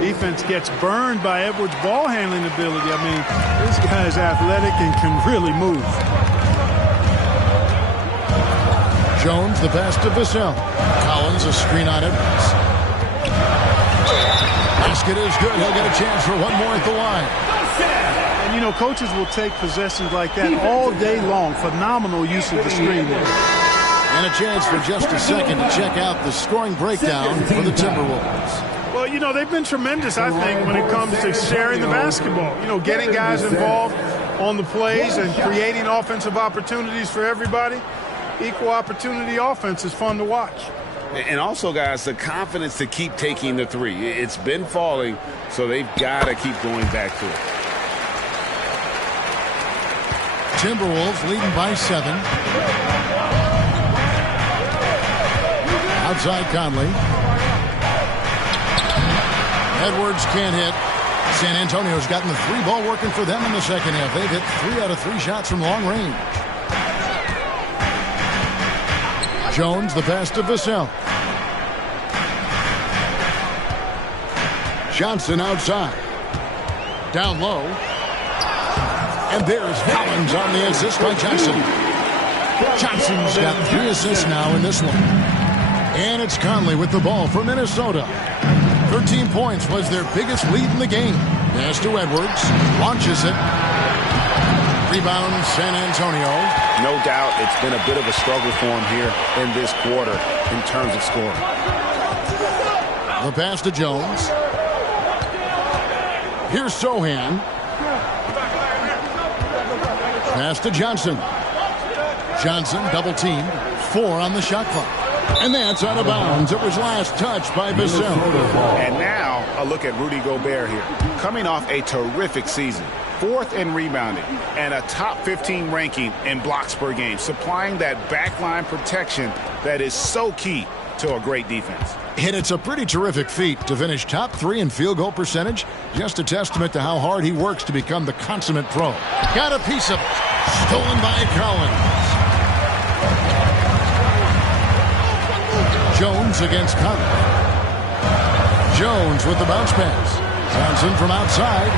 Defense gets burned by Edwards' ball handling ability. I mean, this guy's athletic and can really move. Jones, the pass to Vassell. Collins, a screen on Edwards. Basket is good. He'll get a chance for one more at the line. And, you know, coaches will take possessions like that all day long. Phenomenal use of the screen there. And a chance for just a second to check out the scoring breakdown for the Timberwolves. Well, you know, they've been tremendous, I think, when it comes to sharing the basketball. You know, getting guys involved on the plays and creating offensive opportunities for everybody. Equal opportunity offense is fun to watch. And also, guys, the confidence to keep taking the three. It's been falling, so they've got to keep going back to it. Timberwolves leading by 7. Outside Conley. Edwards can't hit. San Antonio's gotten the 3-ball working for them in the second half. They've hit 3 out of 3 shots from long range. Jones, the pass to Vassell. Johnson outside. Down low. And there's Collins on the assist by Johnson. Johnson's got 3 assists now in this one. And it's Conley with the ball for Minnesota. 13 points was their biggest lead in the game. Pass to Edwards. Launches it. Rebound, San Antonio. No doubt it's been a bit of a struggle for him here in this quarter in terms of scoring. The pass to Jones. Here's Sohan. Pass to Johnson. Johnson double-teamed. 4 on the shot clock. And that's out of bounds. It was last touched by Vassell. And now a look at Rudy Gobert here. Coming off a terrific season. 4th in rebounding and a top 15 ranking in blocks per game, supplying that backline protection that is so key to a great defense. And it's a pretty terrific feat to finish top 3 in field goal percentage. Just a testament to how hard he works to become the consummate pro. Got a piece of it. Stolen by Collins. Jones against Conley. Jones with the bounce pass. Johnson from outside,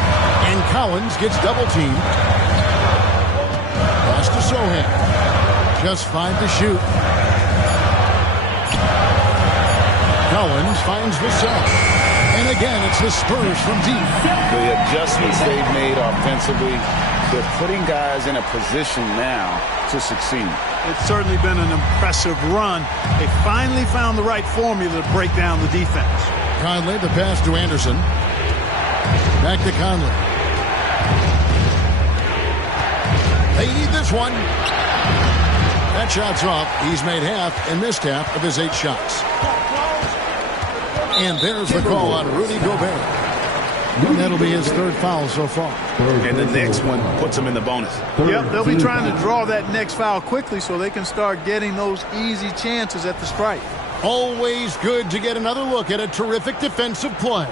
and Collins gets double-teamed. Pass to Sohan. Just 5 to shoot. Collins finds Vassell. And again, it's the Spurs from deep. The adjustments they've made offensively, they're putting guys in a position now to succeed. It's certainly been an impressive run. They finally found the right formula to break down the defense. Conley, the pass to Anderson. Back to Conley. They need this one. That shot's off. He's made half and missed half of his 8 shots. And there's the call on Rudy Gobert. And that'll be his 3rd foul so far. And the next one puts him in the bonus. Yep, they'll be trying to draw that next foul quickly so they can start getting those easy chances at the stripe. Always good to get another look at a terrific defensive play.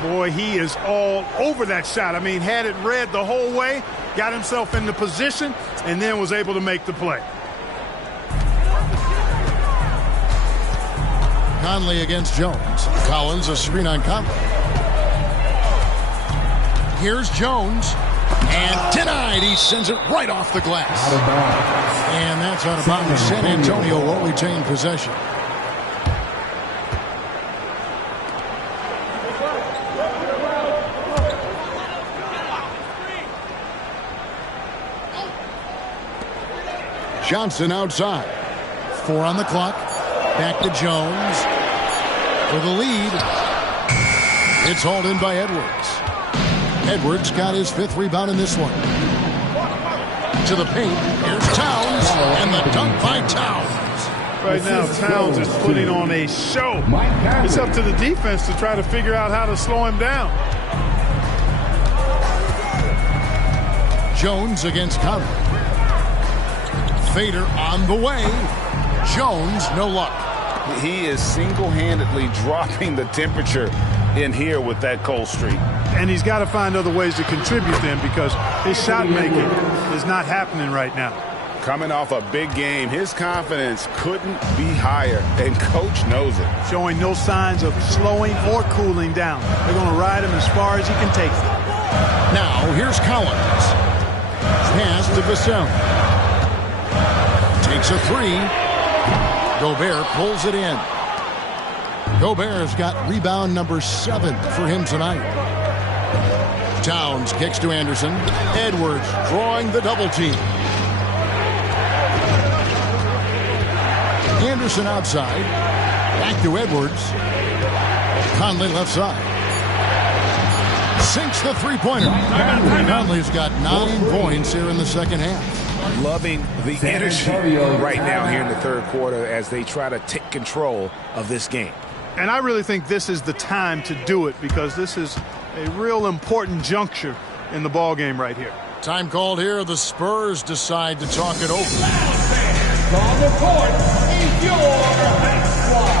Boy, he is all over that shot. I mean, had it read the whole way, got himself into position, and then was able to make the play. Conley against Jones. Collins, a screen on Conley. Here's Jones. And denied. He sends it right off the glass. And that's out of bounds. San Antonio will retain possession. Johnson outside. 4 on the clock. Back to Jones. For the lead. It's hauled in by Edwards. Edwards got his 5th rebound in this one. To the paint. Here's Towns. And the dunk by Towns. Right now, Towns is putting on a show. It's up to the defense to try to figure out how to slow him down. Jones against Conley. Fader on the way. Jones, no luck. He is single-handedly dropping the temperature in here with that cold streak. And he's got to find other ways to contribute then, because his shot making is not happening right now. Coming off a big game, his confidence couldn't be higher, and coach knows it. Showing no signs of slowing or cooling down. They're going to ride him as far as he can take it. Now, here's Collins. Pass to Vassell. Takes a three. Gobert pulls it in. Gobert's got rebound number 7 for him tonight. Towns kicks to Anderson. Edwards drawing the double team. Anderson outside. Back to Edwards. Conley left side. Sinks the three-pointer. Conley's got 9 points here in the second half. Loving the energy right now here in the third quarter as they try to take control of this game. And I really think this is the time to do it, because this is a real important juncture in the ball game right here. Time called here. The Spurs decide to talk it over. On the court is your hot squad.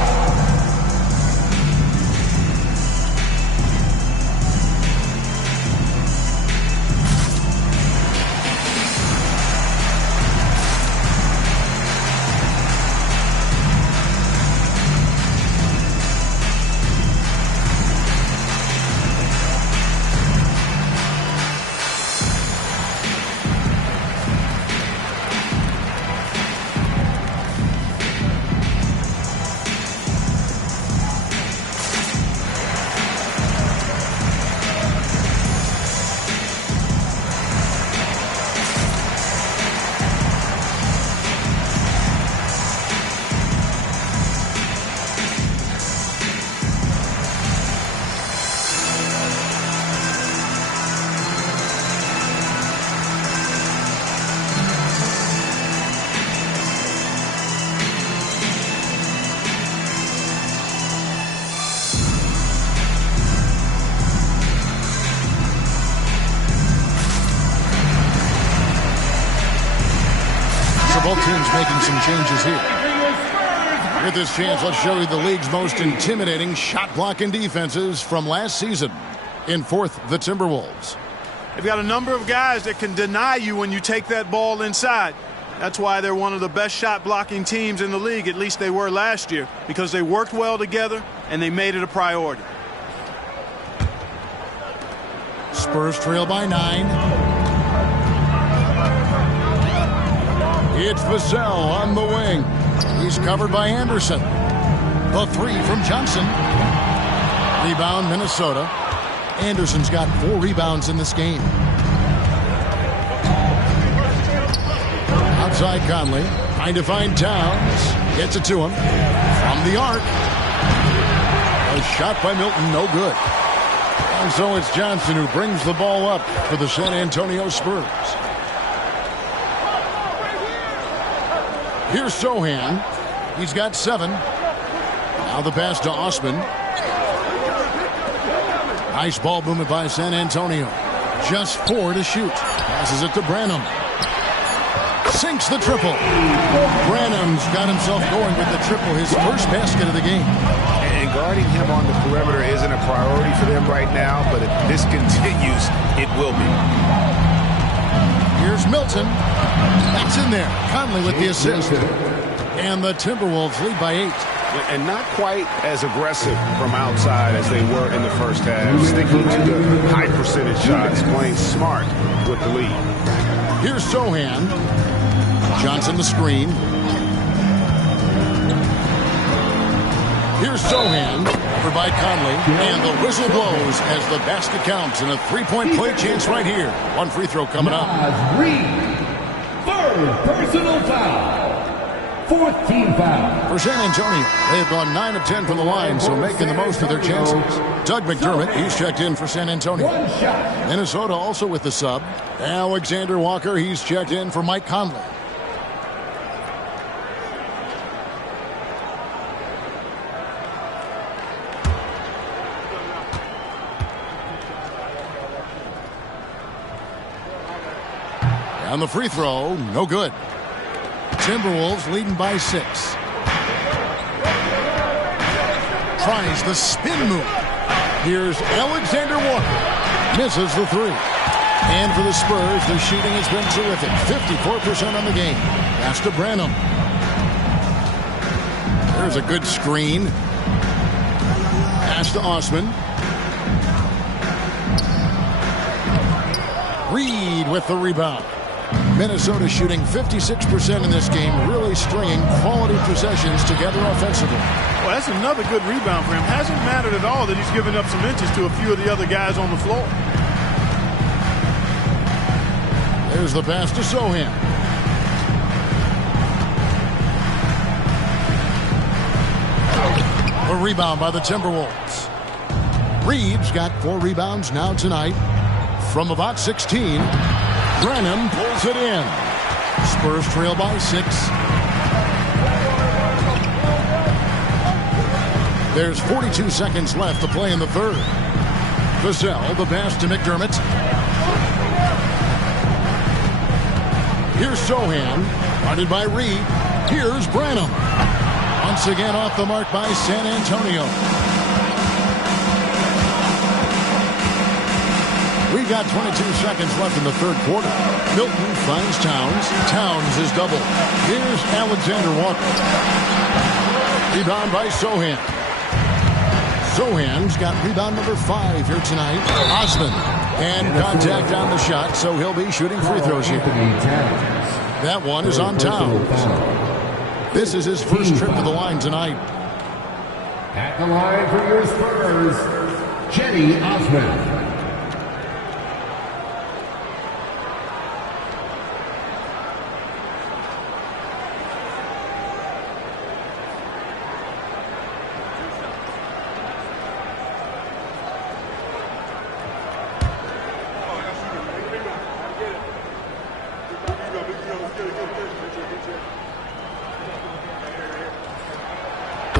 Both teams making some changes here. With this chance, let's show you the league's most intimidating shot blocking defenses from last season. In fourth, the Timberwolves. They've got a number of guys that can deny you when you take that ball inside. That's why they're one of the best shot blocking teams in the league, at least they were last year, because they worked well together and they made it a priority. Spurs trail by 9. It's Vassell on the wing. He's covered by Anderson. The three from Johnson. Rebound, Minnesota. Anderson's got 4 rebounds in this game. Outside Conley. Trying to find Towns. Gets it to him. From the arc. A shot by Milton, no good. And so it's Johnson who brings the ball up for the San Antonio Spurs. Here's Sohan. He's got 7. Now the pass to Osman. Nice ball movement by San Antonio. Just 4 to shoot. Passes it to Branham. Sinks the triple. Branham's got himself going with the triple, his first basket of the game. And guarding him on the perimeter isn't a priority for them right now, but if this continues, it will be. Here's Milton. That's in there. Conley with the assist. And the Timberwolves lead by 8. And not quite as aggressive from outside as they were in the first half. Sticking to the high percentage shots, playing smart with the lead. Here's Sohan. Johnson the screen. Here's Sohan. Over by Conley. And the whistle blows as the basket counts. And a 3-point play chance right here. One free throw coming up. Third personal foul. 4th team foul. For San Antonio, they have gone 9 of 10 from the line, so making the most of their chances. Doug McDermott, he's checked in for San Antonio. Minnesota also with the sub. Alexander Walker, he's checked in for Mike Conley. On the free throw, no good. Timberwolves leading by 6. Tries the spin move. Here's Alexander Walker. Misses the 3. And for the Spurs, the shooting has been terrific. 54% on the game. Pass to Branham. There's a good screen. Pass to Osman. Reed with the rebound. Minnesota shooting 56% in this game, really stringing quality possessions together offensively. Well, that's another good rebound for him. Hasn't mattered at all that he's given up some inches to a few of the other guys on the floor. There's the pass to Sohan. A rebound by the Timberwolves. Reed's got 4 rebounds now tonight. From about 16, Branham pulls it in. Spurs trail by 6. There's 42 seconds left to play in the third. Vassell, the pass to McDermott. Here's Sohan, guarded by Reed. Here's Branham. Once again off the mark by San Antonio. We've got 22 seconds left in the third quarter. Milton finds Towns. Towns is doubled. Here's Alexander Walker. Rebound by Sohan. Sohan's got rebound number 5 here tonight. Osman. And contact on the shot, so he'll be shooting free throws here. That one is on Towns. This is his first trip to the line tonight. At the line for your Spurs, Cedi Osman.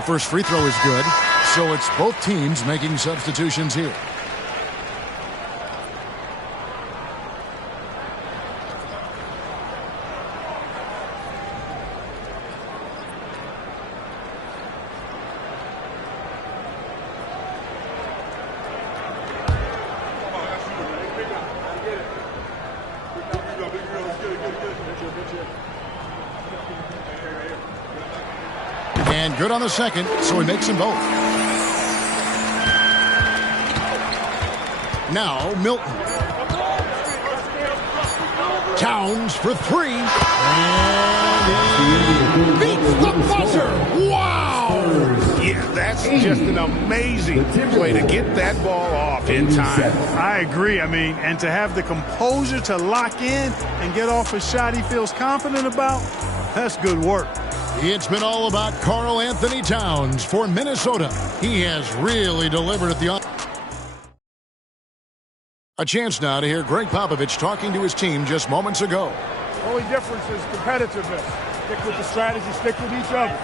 First free throw is good, so it's both teams making substitutions here. And good on the second, so he makes them both. Now Milton. Towns for 3. And beats the buzzer. Wow! Yeah, that's just an amazing way to get that ball off in time. I agree. I mean, and to have the composure to lock in and get off a shot he feels confident about, that's good work. It's been all about Karl Anthony Towns for Minnesota. He has really delivered at the... A chance now to hear Greg Popovich talking to his team just moments ago. Only difference is competitiveness. Stick with the strategy, stick with each other.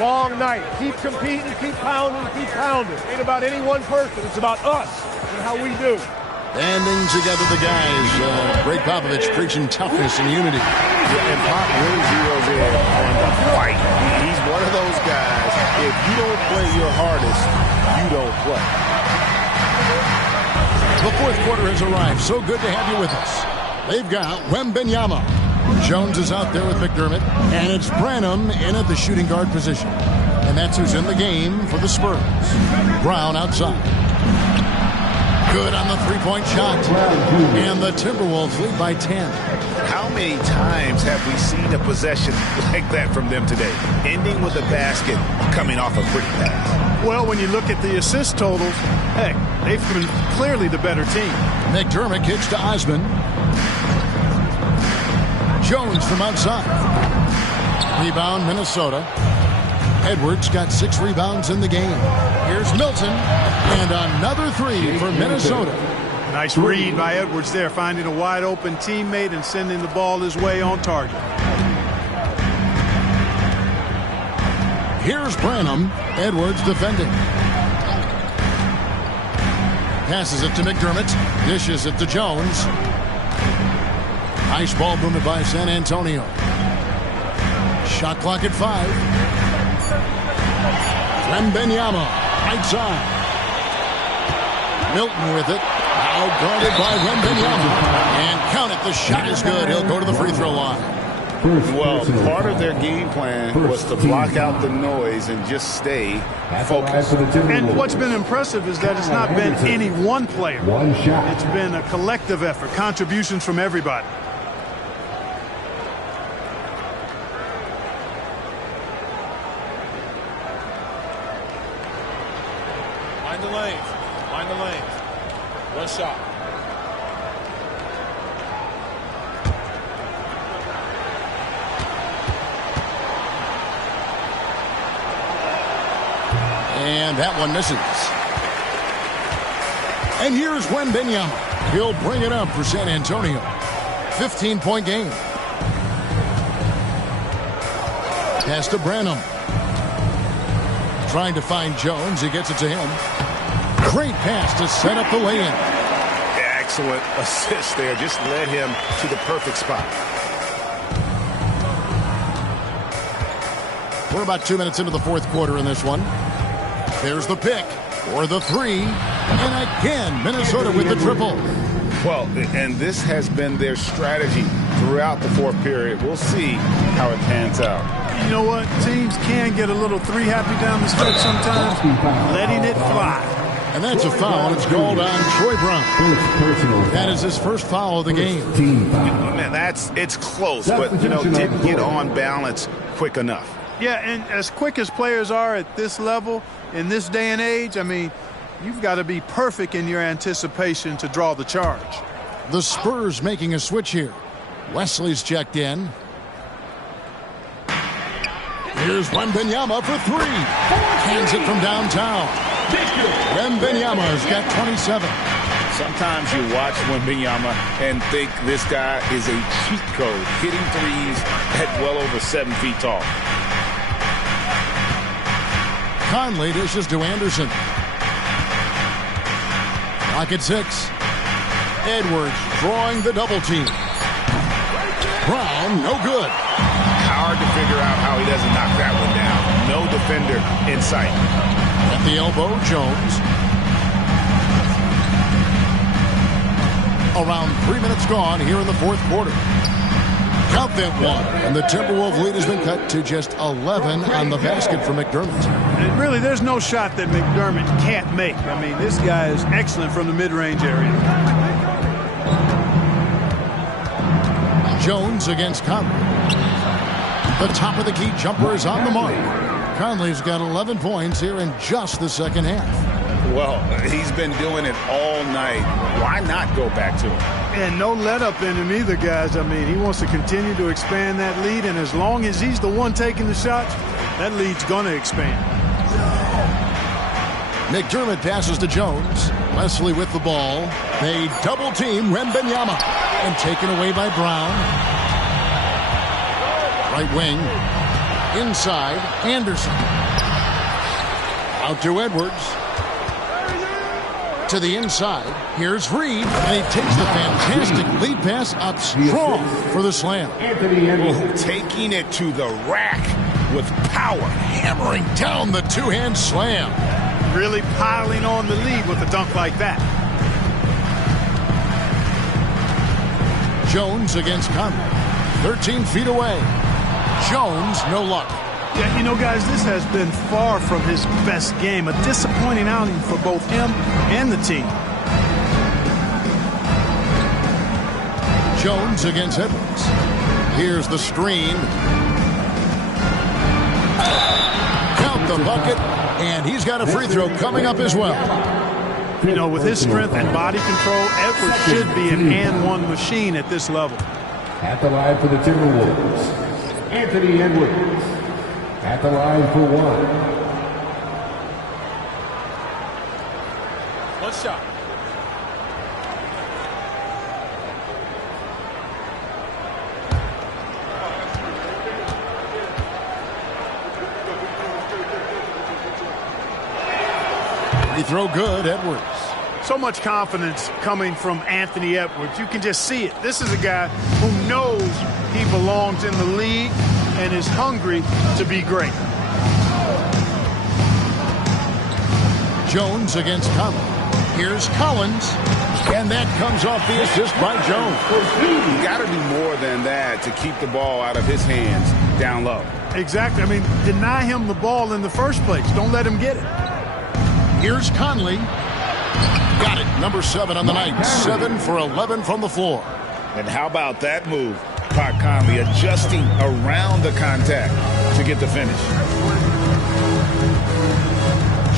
Long night. Keep competing, keep pounding, keep pounding. It ain't about any one person. It's about us and how we do. Banding together the guys. Greg Popovich preaching toughness and unity. Yeah, and Pop really zeroes in on the fight. He's one of those guys, if you don't play your hardest, you don't play. The fourth quarter has arrived. So good to have you with us. They've got Wembanyama. Jones is out there with McDermott. And it's Branham in at the shooting guard position. And that's who's in the game for the Spurs. Brown outside. Good on the three-point shot. And the Timberwolves lead by 10. How many times have we seen a possession like that from them today? Ending with a basket, coming off a pretty pass. Well, when you look at the assist totals, heck, they've been clearly the better team. McDermott kicks to Osman. Jones from outside. Rebound, Minnesota. Edwards got 6 rebounds in the game. Here's Milton. And another 3 for Minnesota. Nice read by Edwards there, finding a wide-open teammate and sending the ball his way on target. Here's Branham. Edwards defending. Passes it to McDermott. Dishes it to Jones. Nice ball movement by San Antonio. Shot clock at 5. Wembanyama, right side. Milton with it. Now guarded by Wembanyama. And count it. The shot is good. He'll go to the free throw line. Well, part of their game plan was to block out the noise and just stay focused. And what's been impressive is that it's not been any one player. It's been a collective effort, contributions from everybody. Find the lanes. Find the lanes. One shot. And that one misses. And here's Wembanyama. He'll bring it up for San Antonio. 15-point game. Pass to Branham. Trying to find Jones. He gets it to him. Great pass to set up the lay-in. Excellent assist there. Just led him to the perfect spot. We're about 2 minutes into the fourth quarter in this one. There's the pick or the three. And again, Minnesota with the triple. Well, and this has been their strategy throughout the fourth period. We'll see how it pans out. You know what? Teams can get a little three-happy down the stretch sometimes, letting it fly. And that's a foul, and it's called on Troy Brown. That is his first foul of the game. Man, it's close, but, didn't get on balance quick enough. Yeah, and as quick as players are at this level, in this day and age, I mean, you've got to be perfect in your anticipation to draw the charge. The Spurs making a switch here. Wesley's checked in. Here's Wembanyama for three. Hands it from downtown. Wembanyama's got 27. Sometimes you watch Wembanyama and think this guy is a cheat code, hitting threes at well over 7 feet tall. Conley dishes to Anderson. Clock at 6. Edwards drawing the double team. Brown, no good. Hard to figure out how he doesn't knock that one down. No defender in sight. At the elbow, Jones. Around 3 minutes gone here in the fourth quarter. Count that one. And the Timberwolves lead has been cut to just 11 on the basket for McDermott. And really, there's no shot that McDermott can't make. I mean, this guy is excellent from the mid-range area. Jones against Conley. The top of the key jumper is on the mark. Conley's got 11 points here in just the second half. Well, he's been doing it all night. Why not go back to him? And no let up in him either, guys. I mean, he wants to continue to expand that lead, and as long as he's the one taking the shots, that lead's going to expand. McDermott passes to Jones. Wesley with the ball. They double team Wembanyama. And taken away by Brown. Right wing. Inside. Anderson. Out to Edwards. To the inside. Here's Reed. And he takes the fantastic lead pass up strong for the slam. Taking it to the rack with power. Hammering down the two-hand slam. Really piling on the lead with a dunk like that. Jones against Conley. 13 feet away. Jones, no luck. Yeah, guys, this has been far from his best game. A disappointing outing for both him and the team. Jones against Edwards. Here's the screen. Count the bucket. And he's got a free throw coming up as well. With his strength and body control, Edwards should be an and-one machine at this level. At the line for the Timberwolves, Anthony Edwards. At the line for one. One shot. Free throw good, Edwards. So much confidence coming from Anthony Edwards. You can just see it. This is a guy who knows he belongs in the league and is hungry to be great. Jones against Conley. Here's Collins, and that comes off the assist by Jones. You got to do more than that to keep the ball out of his hands down low. Exactly. I mean, deny him the ball in the first place. Don't let him get it. Here's Conley. Got it. Number 7 on the night. 7 for 11 from the floor. And how about that move? Pat Conley adjusting around the contact to get the finish.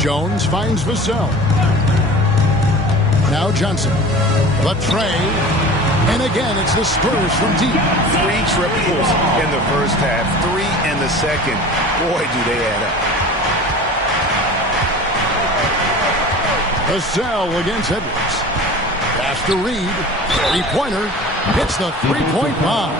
Jones finds Vassell. Now Johnson. The tray. And again, it's the Spurs from deep. 3 triples in the first half, 3 in the second. Boy, do they add up. Vassell against Edwards. Pass to Reed. Three-pointer. Hits the three-point bomb.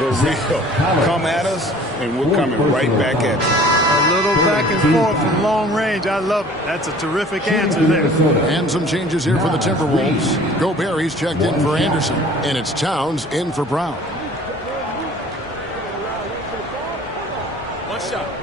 The real. Come at us, and we're coming right back at you. A little back and forth from long range. I love it. That's a terrific answer there. And some changes here for the Timberwolves. Gobert's checked in for Anderson, and it's Towns in for Brown. One shot.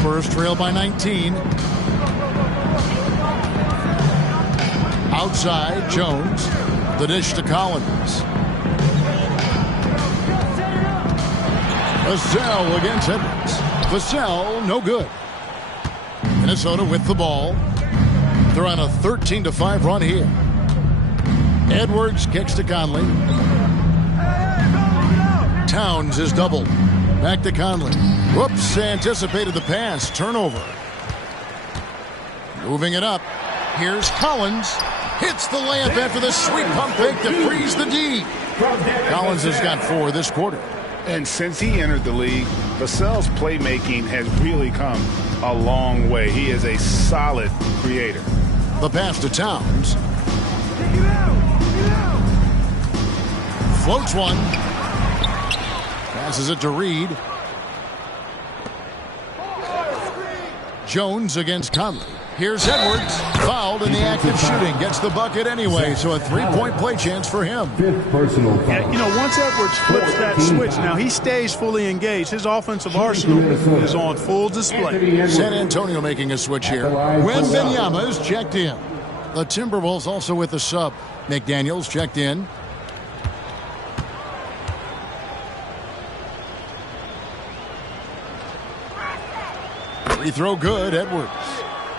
Spurs trail by 19. Outside, Jones. The dish to Collins. Vassell against Edwards. Vassell, no good. Minnesota with the ball. They're on a 13-5 run here. Edwards kicks to Conley. Towns is doubled. Back to Conley. Whoops, anticipated the pass. Turnover. Moving it up. Here's Collins. Hits the layup after the sweet pump fake to freeze the D. Collins has got 4 this quarter. And since he entered the league, Vassell's playmaking has really come a long way. He is a solid creator. The pass to Towns. Floats one. Passes it to Reed. Jones against Conley. Here's Edwards. Fouled in the act of shooting. Gets the bucket anyway, so a 3-point play chance for him. Yeah, you know, once Edwards flips that switch, now he stays fully engaged. His offensive arsenal is on full display. San Antonio making a switch here. Wembanyama is checked in. The Timberwolves also with a sub. McDaniels checked in. Free throw good, Edwards.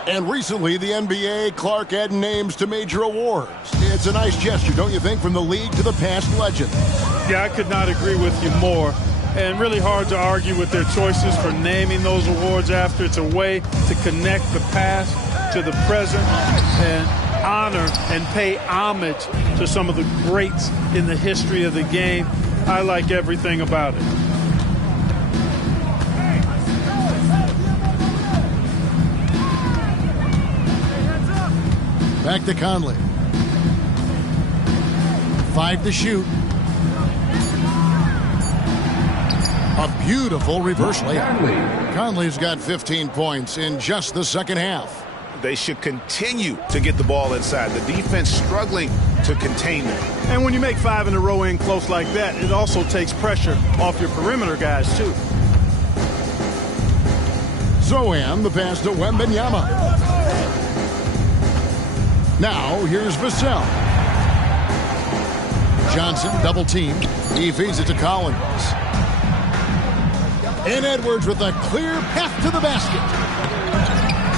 And recently, the NBA, Clark added names to major awards. It's a nice gesture, don't you think, from the league to the past legends? Yeah, I could not agree with you more. And really hard to argue with their choices for naming those awards after. It's a way to connect the past to the present and honor and pay homage to some of the greats in the history of the game. I like everything about it. Back to Conley. 5 to shoot. A beautiful reverse layup. Conley's got 15 points in just the second half. They should continue to get the ball inside. The defense struggling to contain them. And when you make 5 in a row in close like that, it also takes pressure off your perimeter guys, too. Zohan, the pass to Wembanyama. Now, here's Vassell. Johnson, double team. He feeds it to Collins. And Edwards with a clear path to the basket.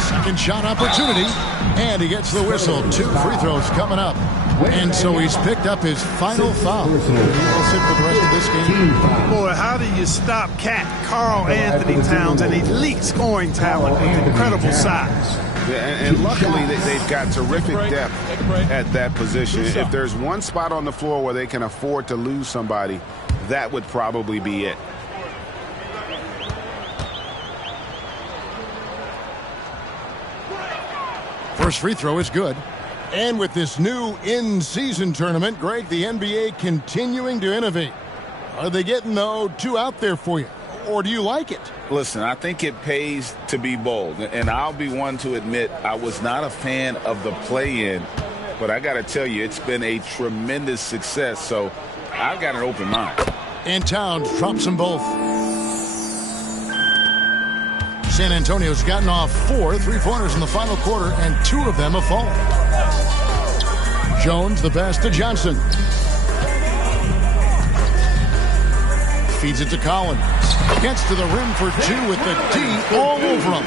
Second shot opportunity. And he gets the whistle. 2 free throws coming up. And so he's picked up his final foul. He'll sit for the rest of this game. Boy, how do you stop Cat Karl Anthony Towns, an elite scoring talent with incredible size? Yeah, and luckily they've got terrific depth at that position. If there's one spot on the floor where they can afford to lose somebody, that would probably be it. First free throw is good. And with this new in-season tournament, Greg, the NBA continuing to innovate. Are they getting, though, too out there for you? Or do you like it? Listen, I think it pays to be bold. And I'll be one to admit I was not a fan of the play-in. But I got to tell you, it's been a tremendous success. So I've got an open mind. And Towns drops them both. San Antonio's gotten off 4 3-pointers in the final quarter, and 2 of them have fallen. Jones the pass to Johnson. Feeds it to Collins. Gets to the rim for 2 with the D all over him.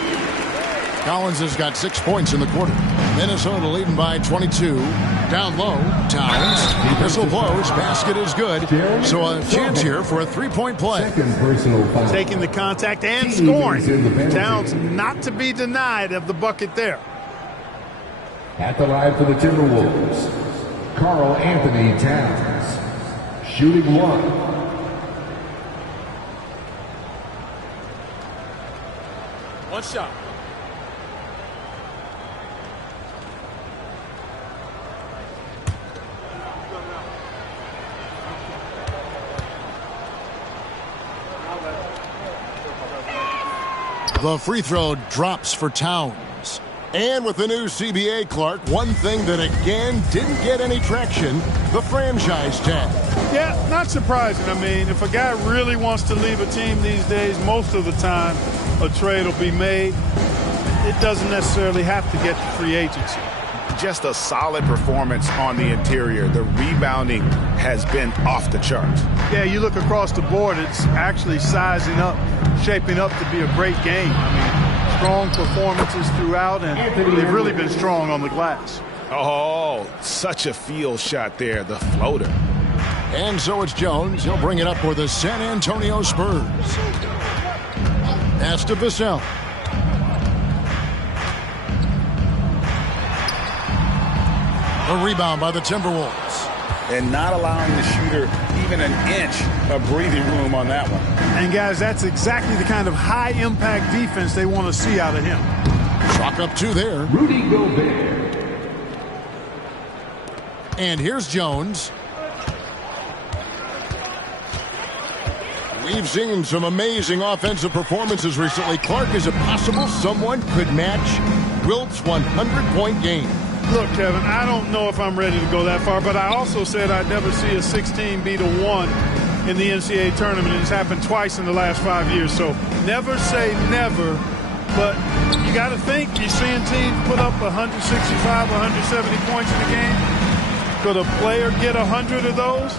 Collins has got 6 points in the quarter. Minnesota leading by 22. Down low, Towns. Whistle blows. Basket is good. So a chance here for a 3-point play. Taking the contact and scoring. Towns not to be denied of the bucket there. At the line for the Timberwolves, Karl Anthony Towns. Shooting 1. One shot. The free throw drops for Towns. And with the new CBA, Clark, one thing that again didn't get any traction, the franchise tag. Yeah, not surprising. I mean, if a guy really wants to leave a team these days, most of the time a trade will be made. It doesn't necessarily have to get to free agency. Just a solid performance on the interior. The rebounding has been off the charts. Yeah, you look across the board, it's actually sizing up, shaping up to be a great game. I mean, strong performances throughout, and they've really been strong on the glass. Oh, such a field shot there, the floater. And so it's Jones. He'll bring it up for the San Antonio Spurs. Pass to Vassell. A rebound by the Timberwolves. And not allowing the shooter even an inch of breathing room on that one. And, guys, that's exactly the kind of high-impact defense they want to see out of him. Chalk up 2 there. Rudy Gobert. And here's Jones. We've seen some amazing offensive performances recently. Clark, is it possible someone could match Wilt's 100-point game? Look, Kevin, I don't know if I'm ready to go that far, but I also said I'd never see a 16 beat a 1 in the NCAA tournament. It's happened twice in the last 5 years, so never say never. But you got to think, you're seeing teams put up 165, 170 points in a game. Could a player get 100 of those?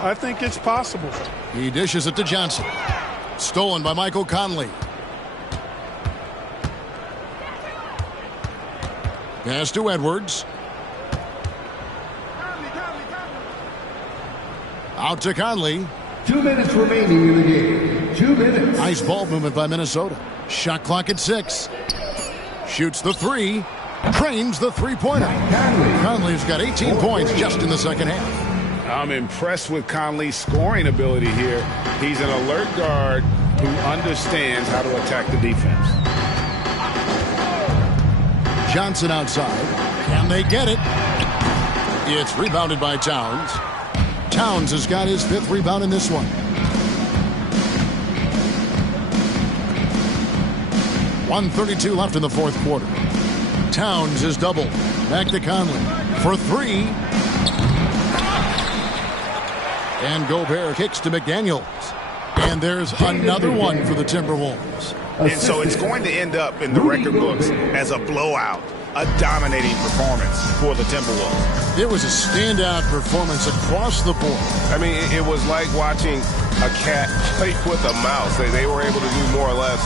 I think it's possible. He dishes it to Johnson. Stolen by Michael Conley. Pass to Edwards. Out to Conley. 2 minutes remaining in the game. 2 minutes. Nice ball movement by Minnesota. Shot clock at 6. Shoots the 3. Trains the 3-pointer. Conley's got 18 points just in the second half. I'm impressed with Conley's scoring ability here. He's an alert guard who understands how to attack the defense. Johnson outside. Can they get it? It's rebounded by Towns. Towns has got his 5th rebound in this one. .132 left in the 4th quarter. Towns is doubled. Back to Conley for 3. And Gobert kicks to McDaniels. And there's another one for the Timberwolves. And so it's going to end up in the record books as a blowout, a dominating performance for the Timberwolves. There was a standout performance across the board. I mean, it was like watching a cat play with a mouse. They were able to do more or less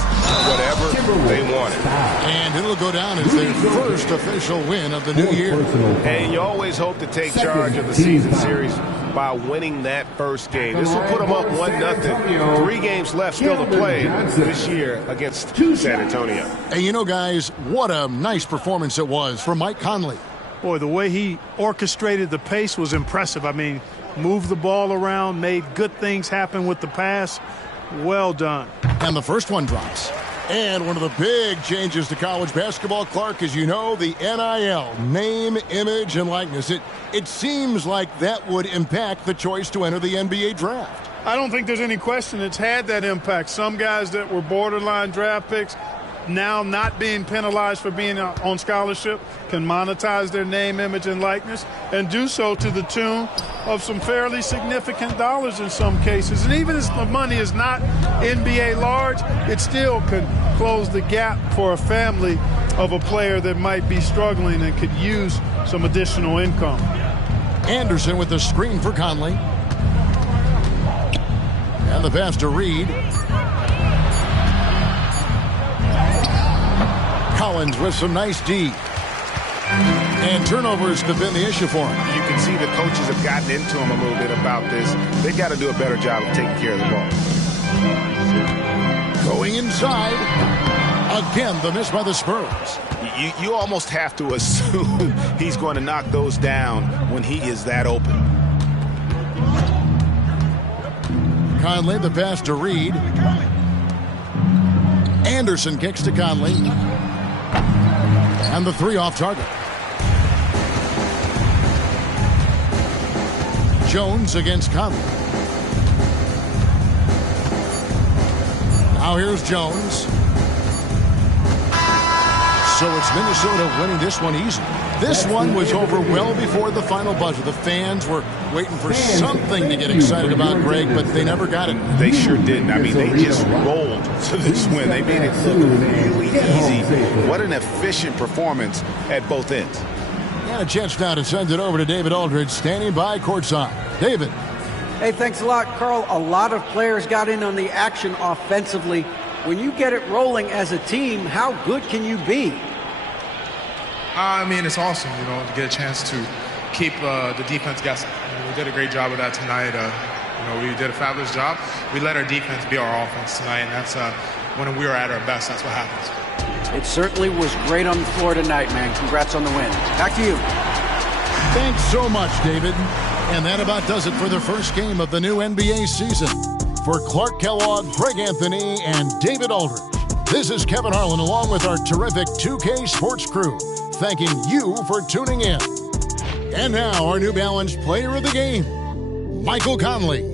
whatever they wanted. And it'll go down as their first official win of the new year. And you always hope to take charge of the season series by winning that first game. This will put them up 1-0. 3 games left still to play this year against San Antonio. And you know, guys, what a nice performance it was for Mike Conley. Boy, the way he orchestrated the pace was impressive. I mean, moved the ball around, made good things happen with the pass. Well done. And the first one drops. And one of the big changes to college basketball, Clark, as you know, the NIL, name, image, and likeness. It seems like that would impact the choice to enter the NBA draft. I don't think there's any question it's had that impact. Some guys that were borderline draft picks now not being penalized for being on scholarship can monetize their name, image, and likeness and do so to the tune of some fairly significant dollars in some cases. And even if the money is not NBA large, it still can close the gap for a family of a player that might be struggling and could use some additional income. Anderson with the screen for Conley. And the pass to Reed. Collins with some nice D. And turnovers have been the issue for him. You can see the coaches have gotten into him a little bit about this. They've got to do a better job of taking care of the ball. Going inside. Again, the miss by the Spurs. You almost have to assume he's going to knock those down when he is that open. Conley, the pass to Reed. Anderson kicks to Conley. And the three off target. Jones against Conley. Now here's Jones. So it's Minnesota winning this one easy. This one was over well before the final buzzer. The fans were waiting for something to get excited about, Greg, but they never got it. They sure didn't. I mean, they just rolled to this win. They made it look really easy. What an efficient performance at both ends. And a chance now to send it over to David Aldridge, standing by courtside. David. Hey, thanks a lot, Carl. A lot of players got in on the action offensively. When you get it rolling as a team, how good can you be? I mean, it's awesome, to get a chance to keep the defense guessing. We did a great job of that tonight. We did a fabulous job. We let our defense be our offense tonight, and that's when we were at our best. That's what happens. It certainly was great on the floor tonight, man. Congrats on the win. Back to you. Thanks so much, David. And that about does it for the first game of the new NBA season. For Clark Kellogg, Greg Anthony, and David Aldridge, this is Kevin Harlan along with our terrific 2K Sports crew, thanking you for tuning in. And now our New Balance player of the game, Michael Conley.